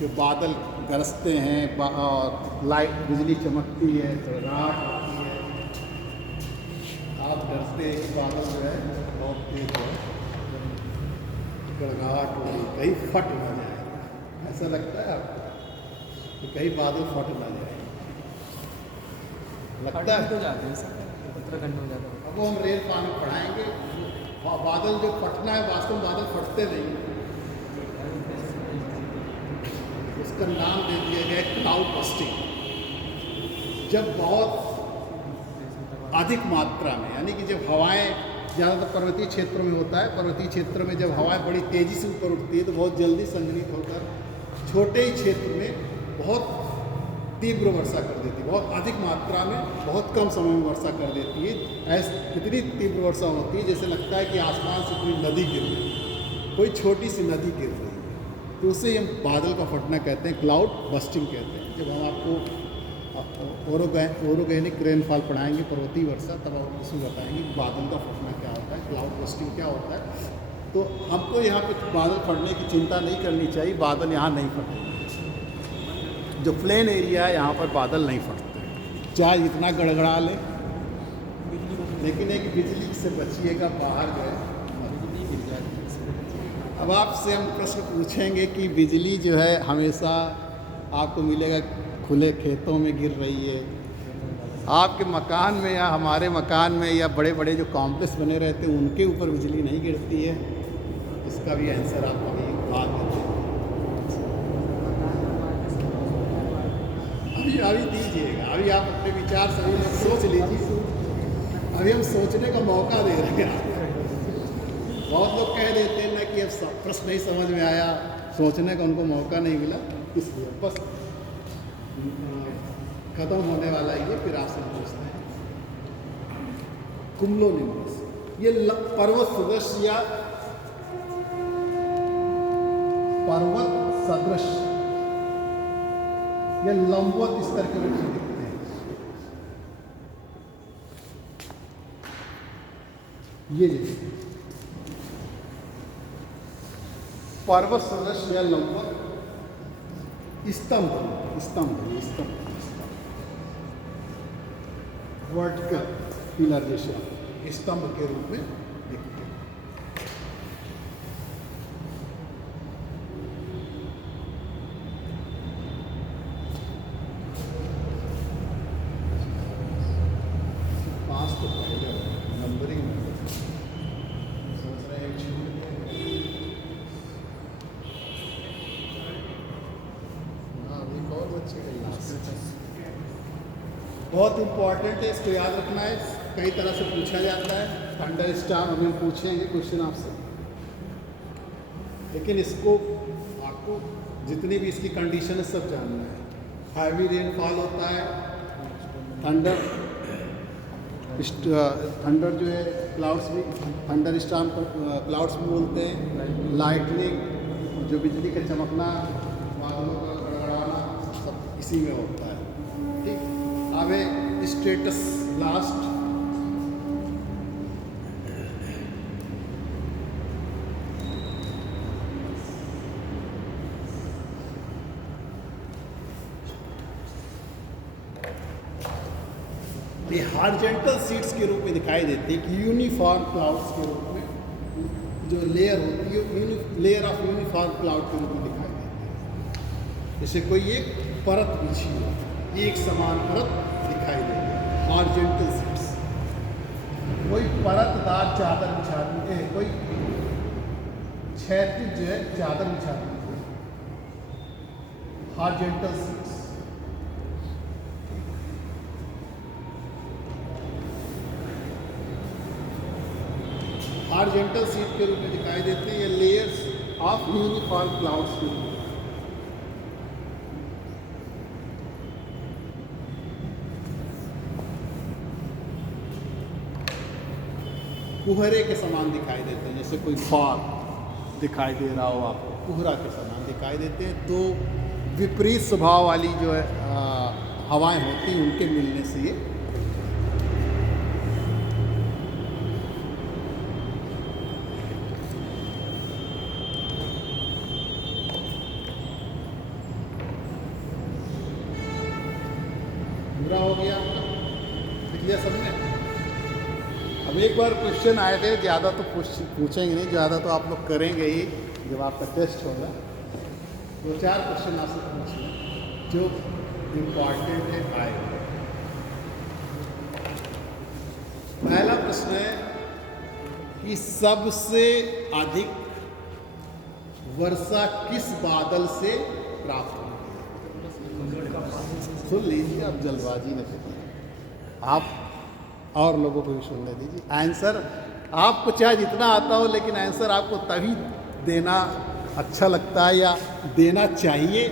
जो बादल गरजते हैं और लाइट बिजली चमकती है तो रात होती है। आप डरते हैं कि बादल जो है बहुत तेज है, गड़गड़ाहट हो रही, कहीं फट ना जाए, ऐसा लगता है आपको कि कहीं बादल फट ना जाए, लगता है। तो जाते हैं सर, उत्तराखंड में जाता है। अब वो हम रेल पानी पढ़ाएंगे, बादल जो फटना है, वास्तव में बादल फटते नहीं, उसका नाम दे दिया गया क्लाउड बस्टिंग। जब बहुत अधिक मात्रा में, यानी कि जब हवाएं ज़्यादातर पर्वतीय क्षेत्रों में होता है, पर्वतीय क्षेत्र में जब हवाएं बड़ी तेज़ी से ऊपर उठती है तो बहुत जल्दी संघनित होकर छोटे ही क्षेत्र में बहुत तीव्र वर्षा कर देती है, बहुत अधिक मात्रा में बहुत कम समय में वर्षा कर देती है। इतनी तीव्र वर्षा होती है जैसे लगता है कि आसमान से कोई नदी गिर रही है, कोई छोटी सी नदी गिर रही है। तो उसे हम बादल का फटना कहते हैं, क्लाउड बस्टिंग कहते हैं। जब हम आपको ओरोगैनिक रेनफॉल पढ़ाएंगे, पर्वतीय वर्षा, तब आप उसमें बताएंगे कि बादल का फटना क्या होता है, क्लाउड बस्टिंग क्या होता है। तो हमको यहाँ पे बादल फटने की चिंता नहीं करनी चाहिए, बादल यहाँ नहीं फटेंगे। जो प्लेन एरिया है यहाँ पर बादल नहीं फटते, चाहे इतना गड़गड़ा लें, लेकिन एक बिजली से बचिएगा, बाहर गए गिर जाए। अब आपसे हम प्रश्न पूछेंगे कि बिजली जो है हमेशा आपको मिलेगा खुले खेतों में गिर रही है, आपके मकान में या हमारे मकान में या बड़े बड़े जो कॉम्प्लेक्स बने रहते हैं उनके ऊपर बिजली नहीं गिरती है। इसका भी आंसर आप अभी बाद में अभी दीजिएगा। अभी आप अपने विचार सभी लोग सोच लीजिए, अभी हम सोचने का मौका दे रहे हैं। बहुत लोग कह देते हैं ना कि अब प्रश्न नहीं समझ में आया, सोचने का उनको मौका नहीं मिला, इसलिए बस खत्म होने वाला ही है, फिर आपसे पूछते हैं। कुमुलोनिम्बस, ये पर्वत सदृश या पर्वत सदृश या लंबवत स्तर के रूप में दिखते हैं। ये पर्वत सदृश या लंबवत स्तंभ वर्टिकल पिलर जैसे स्तंभ के रूप में दिखते हैं। तो पहले नंबरिंग सोच रहे हैं बहुत इम्पॉर्टेंट है, इसको याद रखना है, कई तरह से पूछा जाता है। थंडर स्टॉर्म अभी हम पूछेंगे क्वेश्चन आपसे, लेकिन इसको आपको जितनी भी इसकी कंडीशन है सब जानना है। हैवी रेनफॉल होता है, थंडर जो है क्लाउड्स भी, थंडर स्टॉर्म क्लाउड्स भी बोलते हैं। लाइटनिंग जो बिजली का चमकना, बादलों का गड़गड़ाना, सब इसी में होता है। ठीक, अब स्ट्रेटस ब्लास्ट, ये हॉरिजॉन्टल शीट्स के रूप में दिखाई देती है कि यूनिफॉर्म क्लाउड्स के रूप में जो लेयर होती है, लेयर ऑफ यूनिफॉर्म क्लाउड के रूप में दिखाई देती है। जैसे कोई एक परत बिछी हो, एक समान परत दिखाई देती है, हॉरिजॉन्टल शीट्स। कोई परतदार चादर बिछा दी है, कोई क्षैतिज जो है चादर बिछा दी है, हॉरिजॉन्टल शीट्स। हॉरिजॉन्टल शीट के रूप में दिखाई देते हैं, ये लेयर्स ऑफ यूनिफॉर्म क्लाउड्स के रूप में। कुहरे के समान दिखाई देते हैं, जैसे कोई फॉग दिखाई दे रहा हो आपको, कुहरा के समान दिखाई देते हैं। तो विपरीत स्वभाव वाली जो है हवाएं होती हैं, उनके मिलने से ये पूरा हो गया, लिख लिया सबने। अब एक बार क्वेश्चन आए थे, ज़्यादा तो पूछेंगे नहीं, ज़्यादा तो आप लोग करेंगे ही जब आपका टेस्ट होगा। 2-4 क्वेश्चन आपसे पूछना जो इम्पॉर्टेंट है आए। पहला प्रश्न है कि सबसे अधिक वर्षा किस बादल से प्राप्त होती है? सुन लीजिए, आप जल्दबाजी न करिए। आप और लोगों को भी सुनने दीजिए। आंसर आपको चाहे जितना आता हो, लेकिन आंसर आपको तभी देना अच्छा लगता है या देना चाहिए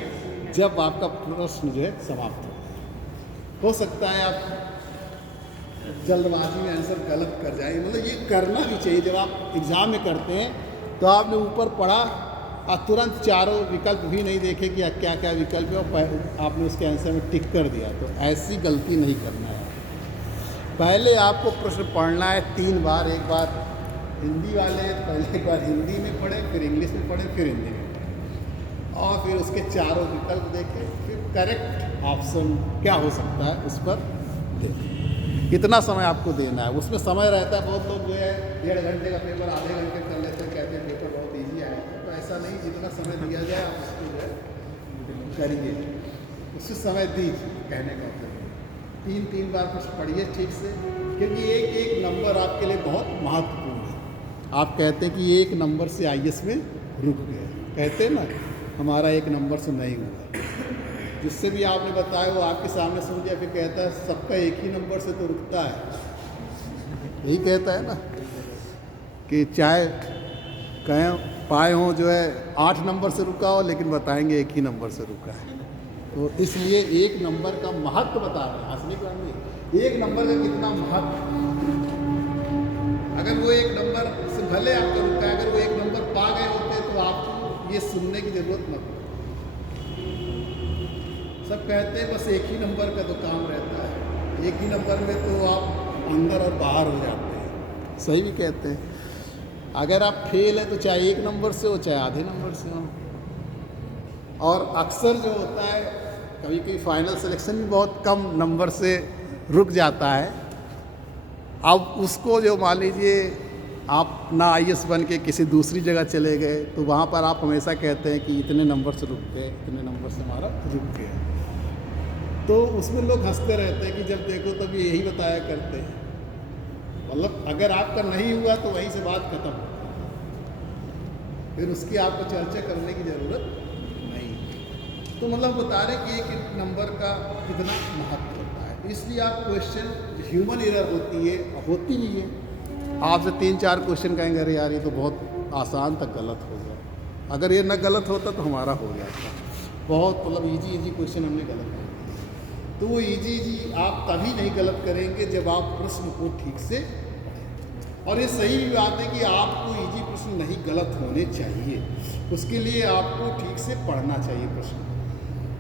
जब आपका प्रश्न जो है समाप्त हो सकता है आप जल्दबाजी में आंसर गलत कर जाए, मतलब ये करना भी चाहिए। जब आप एग्ज़ाम में करते हैं तो आपने ऊपर पढ़ा और तुरंत चारों विकल्प भी नहीं देखे कि क्या क्या विकल्प है और आपने उसके आंसर में टिक कर दिया, तो ऐसी गलती नहीं करना है। पहले आपको प्रश्न पढ़ना है 3 बार, एक बार हिंदी वाले पहले एक बार हिंदी में पढ़े, फिर इंग्लिश में पढ़े, फिर हिंदी में पढ़े, और फिर उसके चारों विकल्प देखें, फिर करेक्ट ऑप्शन क्या हो सकता है उस पर देखें। कितना समय आपको देना है, उसमें समय रहता है। बहुत लोग जो है 1.5 घंटे का पेपर आधे घंटे कर लेते हैं, कहते हैं पेपर बहुत ईजी आया है, तो ऐसा नहीं। जितना समय दिया जाए आप उसको जो है करिए, उससे समय दीजिए, कहने का मतलब 3 बार कुछ पढ़िए ठीक से, क्योंकि एक एक नंबर आपके लिए बहुत महत्वपूर्ण है। आप कहते हैं कि 1 नंबर से IAS में रुक गए, कहते हैं ना हमारा 1 नंबर से नहीं हुआ। जिससे भी आपने बताया वो आपके सामने सुन लिया, फिर कहता है सबका एक ही नंबर से तो रुकता है, यही कहता है ना कि चाहे कहें पाए हों जो है 8 नंबर से रुका हो, लेकिन बताएंगे एक ही नंबर से रुका है। तो इसलिए 1 नंबर का महत्व बता रहे हैं, असली बात नहीं, 1 नंबर का कितना महत्व। अगर वो 1 नंबर से भले आपका रुका है, अगर वो 1 नंबर पा गए होते तो आपको ये सुनने की ज़रूरत न पड़ती। सब कहते हैं बस एक ही नंबर का तो काम रहता है, एक ही नंबर में तो आप अंदर और बाहर हो जाते हैं। सही भी कहते हैं। अगर आप फेल है तो चाहे 1 नंबर से हो, चाहे आधे नंबर से हो। और अक्सर जो होता है कभी कभी फाइनल सिलेक्शन भी बहुत कम नंबर से रुक जाता है। अब उसको जो मान लीजिए आप ना IAS बन के किसी दूसरी जगह चले गए, तो वहाँ पर आप हमेशा कहते हैं कि इतने नंबर से रुक गए, इतने नंबर से हमारा रुक गया। तो उसमें लोग हंसते रहते हैं कि जब देखो तब यही बताया करते हैं। मतलब अगर आपका नहीं हुआ तो वहीं से बात खत्म, फिर उसकी आपको चर्चा करने की ज़रूरत नहीं। तो मतलब बता रहे कि एक नंबर का कितना महत्व होता है। इसलिए आप क्वेश्चन ह्यूमन एरर होती है, होती ही है। आपसे 3-4 क्वेश्चन कहेंगे अरे यार ये तो बहुत आसान तक गलत हो गया, अगर ये न गलत होता तो हमारा हो जाता। बहुत मतलब इजी क्वेश्चन हमने गलत कर दिया। तो वो इजी आप तभी नहीं गलत करेंगे जब आप प्रश्न को ठीक से पढ़ें। और ये सही भी बात है कि आपको इजी प्रश्न नहीं गलत होने चाहिए, उसके लिए आपको ठीक से पढ़ना चाहिए प्रश्न।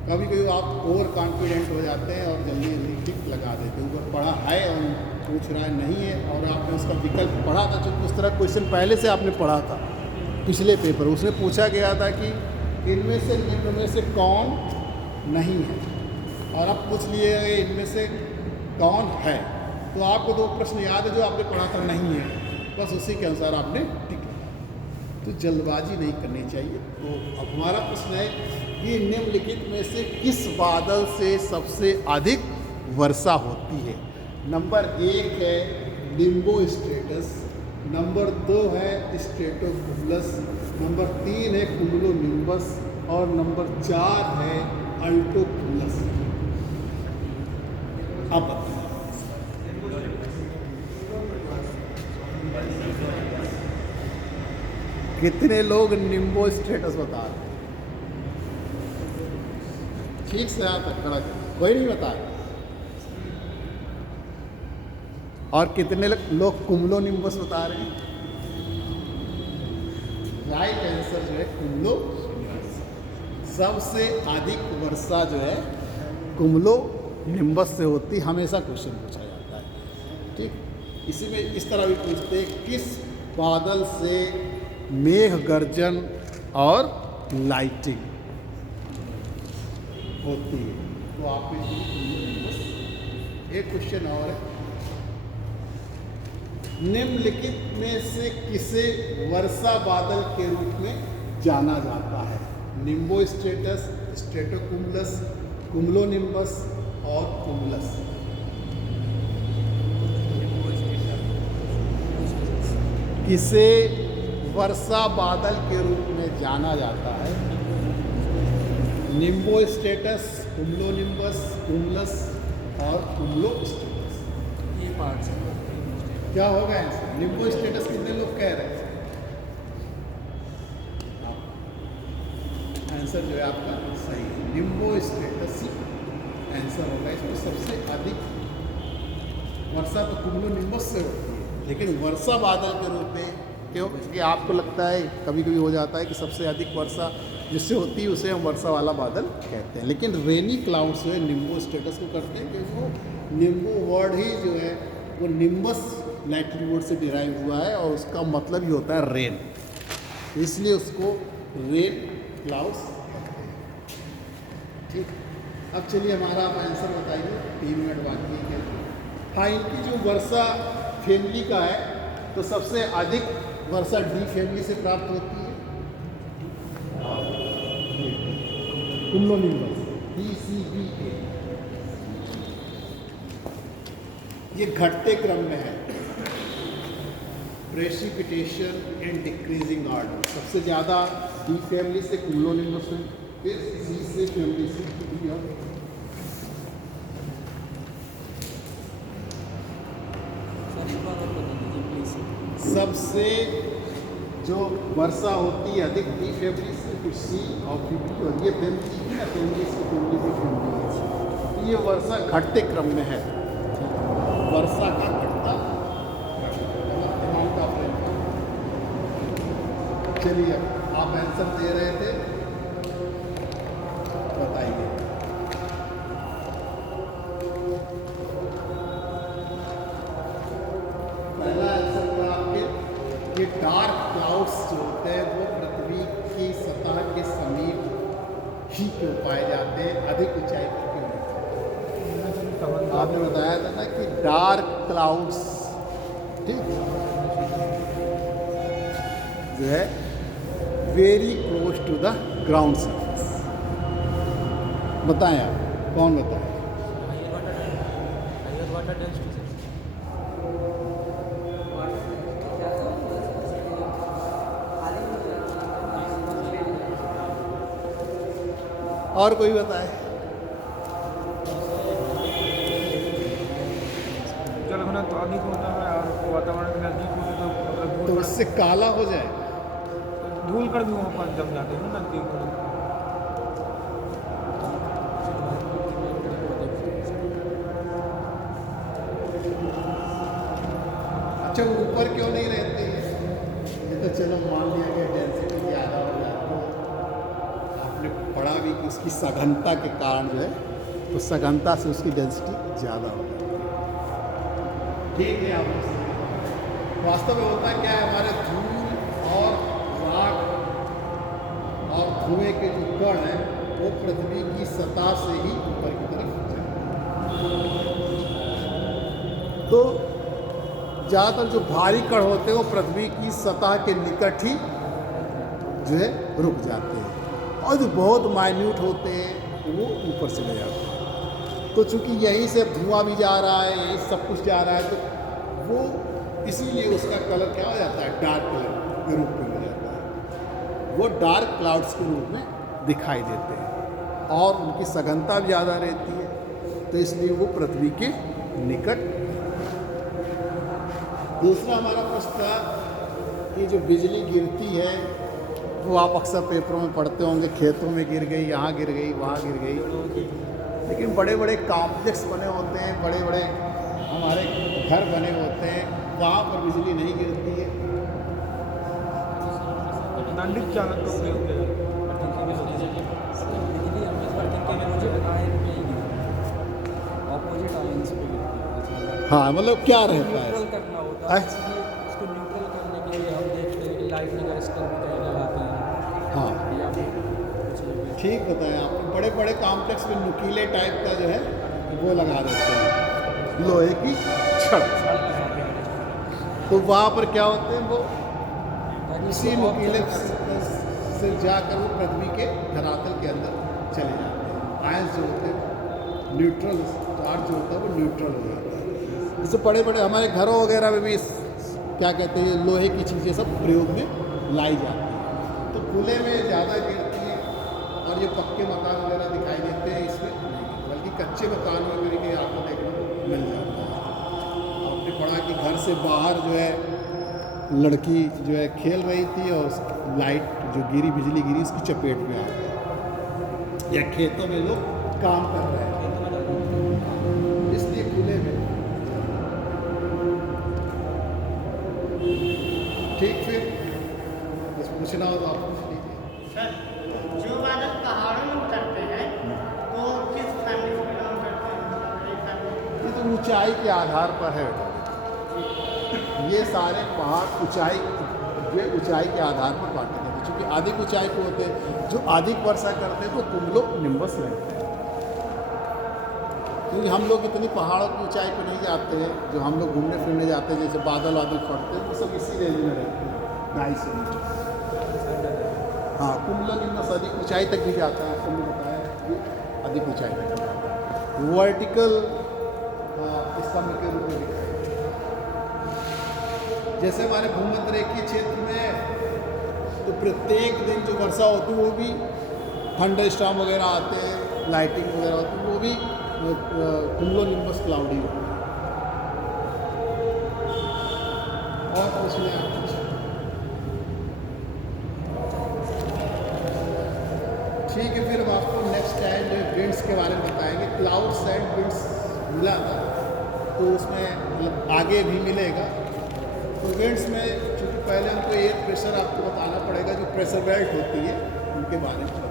कभी कभी आप ओवर कॉन्फिडेंट हो जाते हैं और जल्दी जल्दी टिक लगा देते हैं, ऊपर पढ़ा है और पूछ रहा है नहीं है, और आपने उसका विकल्प पढ़ा था, चूँकि उस तरह क्वेश्चन पहले से आपने पढ़ा था पिछले पेपर, उसमें पूछा गया था कि इनमें से निम्न में से कौन नहीं है, और आप पूछ लिए इनमें से कौन है। तो आपको 2 प्रश्न याद है जो आपने पढ़ा था नहीं है, बस उसी के अनुसार आपने टिक लगाया। तो जल्दबाजी नहीं करनी चाहिए। तो अब हमारा प्रश्न है कि निम्नलिखित में से किस बादल से सबसे अधिक वर्षा होती है। नंबर 1 है निम्बो स्ट्रेटस, नंबर 2 है स्ट्रेटोकुमुलस, नंबर 3 है कुमुलोनिम्बस, और नंबर 4 है अल्टोकुमुलस। अब बताइए कितने लोग निम्बो स्ट्रेटस बता रहे हैं? ठीक से हाथ खड़ा कर, कोई नहीं बता रहा। और कितने लोग कुमुलो निम्बस बता रहे हैं? राइट आंसर जो है कुमुलो। सबसे अधिक वर्षा जो है कुमुलो निम्बस से होती, हमेशा क्वेश्चन पूछा जाता है। ठीक, इसी में इस तरह भी पूछते हैं किस बादल से मेघ गर्जन और लाइटिंग होती है। तो आप एक क्वेश्चन और है, निम्नलिखित में से किसे वर्षा बादल के रूप में जाना जाता है? निम्बो स्ट्रेटस, स्ट्रेटोकुमुलस, कुमुलोनिम्बस और कुमुलस। किसे वर्षा बादल के रूप में जाना जाता है? निम्बो स्ट्रेटस, कुमुलोनिम्बस, कुमुलस और कुमुलो स्ट्रेटस। ये पार्ट क्या होगा आंसर? लिम्बो स्टेटस कितने लोग कह रहे हैं? आंसर जो है आपका सही है, लिम्बो स्टेटस ही आंसर होगा। इसमें सबसे अधिक वर्षा तो कुमुलोनिम्बस से होती है, लेकिन वर्षा बादल के रूप में क्यों? क्योंकि आपको लगता है कभी कभी हो जाता है कि सबसे अधिक वर्षा जिससे होती है उसे हम वर्षा वाला बादल कहते हैं, लेकिन रेनी क्लाउड्स जो है निम्बो स्टेटस को करते हैं, क्योंकि वो निम्बो वर्ड ही जो है वो निम्बस लैटिन वर्ड से डिराइव हुआ है और उसका मतलब ही होता है रेन, इसलिए उसको रेन क्लाउड्स कहते हैं। ठीक, अब चलिए हमारा आप आंसर बताइए, 3 मिनट बाकी है। हाँ, इनकी जो वर्षा फैमिली का है तो सबसे अधिक वर्षा डी फैमिली से प्राप्त होती है, कुमुलोनिम्बस DCBA। ये घटते क्रम में है, प्रेसिपिटेशन इन डिक्रीजिंग ऑर्डर। सबसे ज़्यादा डी फैमिली से कुमुलोनिम्बस में, फिर सी से फैमिली से डी और सर एक बार और बता दीजिए प्लीज़। सबसे जो वर्षा होती है अधिक डी फैमिली से, फिर सी और फिर डी, और ये फैमिली की ना फैमिली से फैमिली की फैमिली है, तो ये वर्षा घटते क्रम में है, वर्षा का घटता अमाउंट ऑफ रेनफॉल। चलिए आप आंसर दे रहे थे, बताइए। पहला आंसर था आपके कि डार्क क्लाउड्स जो होते हैं वो पृथ्वी की सतह के समीप ही क्यों पाए जाते हैं, अधिक ऊंचाई पर क्यों नहीं? आपने बताया था ना कि डार्क क्लाउड्स, ठीक, जो है very close to the ground surface. बताएं आप, कौन बताएं? हायर वाटर डेंसिटी से और कोई बताए? जल घनत्व तो अधिक होता है और वातावरण के नजदीक होते तो मतलब तो उससे काला हो जाए। धूल कर भी वहाँ पर जम जाते हैं ना नजदीक में। अच्छा, वो ऊपर क्यों नहीं रहते हैं? ये तो चलो मान लिया कि डेंसिटी ज़्यादा हो जाए, तो आपने पढ़ा भी कि उसकी सघनता के कारण जो है, तो सघनता से उसकी डेंसिटी ज़्यादा हो जाती है। ठीक है, आप वास्तव में होता क्या है, हमारे धूल और राख और धुएं के जो कण हैं वो पृथ्वी की सतह से ही ऊपर की तरफ जाते हैं। तो ज़्यादातर जो भारी कण होते हैं वो पृथ्वी की सतह के निकट ही जो है रुक जाते हैं, और जो बहुत माइन्यूट होते हैं वो ऊपर चले जाते हैं। तो चूंकि यहीं से धुआं भी जा रहा है, यहीं सब कुछ जा रहा है, तो वो इसीलिए उसका कलर क्या हो जाता है, डार्क कलर के रूप में हो जाता है। वो डार्क क्लाउड्स के रूप में दिखाई देते हैं और उनकी सघनता भी ज़्यादा रहती है, तो इसलिए वो पृथ्वी के निकट। दूसरा हमारा प्रश्न था कि जो बिजली गिरती है वो आप अक्सर पेपरों में पढ़ते होंगे, खेतों में गिर गई, यहाँ गिर गई, वहाँ गिर गई, लेकिन बड़े बड़े कॉम्प्लेक्स बने होते हैं, बड़े बड़े हमारे घर बने होते हैं, वहाँ पर बिजली नहीं गिरती है। दंडित चालक का प्रयोग किया जाता ऑपोजिट आयंस पे गिरती है। हाँ, मतलब क्या रहता न्यूट्रल है? करना होता है, इसलिए उसको न्यूट्रल करने के लिए हम देखते हैं कि लाइटनिंग अरेस्टर भी कहीं लगाते हैं। हाँ, या फिर कुछ लोग ठीक बताया आपने, बड़े बड़े कॉम्प्लेक्स में नुकीले टाइप का जो है वो लगा देते हैं, लोहे की छड़, तो वहाँ पर क्या होते हैं, वो उसी नुकीले से जाकर वो पृथ्वी के धरातल के अंदर चले जाते हैं। आयंस जो होते हैं न्यूट्रल, चार्ज जो होता है वो न्यूट्रल हो जाता है। जैसे बड़े बड़े हमारे घरों वगैरह में भी क्या कहते हैं, लोहे की चीज़ें सब प्रयोग में लाई जाती हैं, तो खुले में ज़्यादा गिरती है, और ये पक्के मकान वगैरह दिखाई देते हैं इसमें नहीं, बल्कि कच्चे मकान में करके आपको देखने को मिल जाता है। आपने पड़ा कि घर से बाहर जो है लड़की जो है खेल रही थी और लाइट जो गिरी, बिजली गिरी, उसकी चपेट में आ गई। या खेतों में लोग काम कर रहे हैं, इसलिए खुले में। ठीक, फिर कुछ पूछना हो तो आप पूछ लीजिए। सर, जो बादल पहाड़ों में उतरते हैं तो किस फैमिली से बिलोंग करते हैं? ये तो ऊंचाई के आधार पर है। ये सारे पहाड़ ऊंचाई, ये ऊंचाई के आधार पर बांटे जाते हैं। चूँकि अधिक ऊंचाई पे होते हैं, जो अधिक वर्षा करते हैं तो कुम्लो निम्बस रहते हैं। क्योंकि हम लोग इतनी पहाड़ों की ऊंचाई पे नहीं जाते हैं, जो हम लोग घूमने फिरने जाते हैं, जैसे बादल वादल फटते हैं, वो सब इसी रेंज में रहते हैं, 250 मीटर। हाँ, कुम्लो निम्बस अधिक ऊंचाई तक भी जाता है, आपको मैंने बताया कि अधिक ऊंचाई तक जाता है। वर्टिकल स्तंभ के रूप में दिखाई, जैसे हमारे भूमध्य रेखीय क्षेत्र में तो प्रत्येक दिन जो वर्षा होती है वो भी थंडर स्टॉर्म वगैरह आते हैं, लाइटिंग वगैरह होती है, वो भी कुम्लो निम्बस क्लाउडी होती है। और कुछ नहीं, ठीक है। फिर हम आपको नेक्स्ट टाइम जो विंड्स के बारे में बताएंगे। क्लाउड्स एंड विंड्स मिला था, तो उसमें मतलब आगे भी मिलेगा। तो विंड्स में चूँकि पहले हमको एयर प्रेशर आपको बताना पड़ेगा, जो प्रेशर बेल्ट होती है उनके बारे में।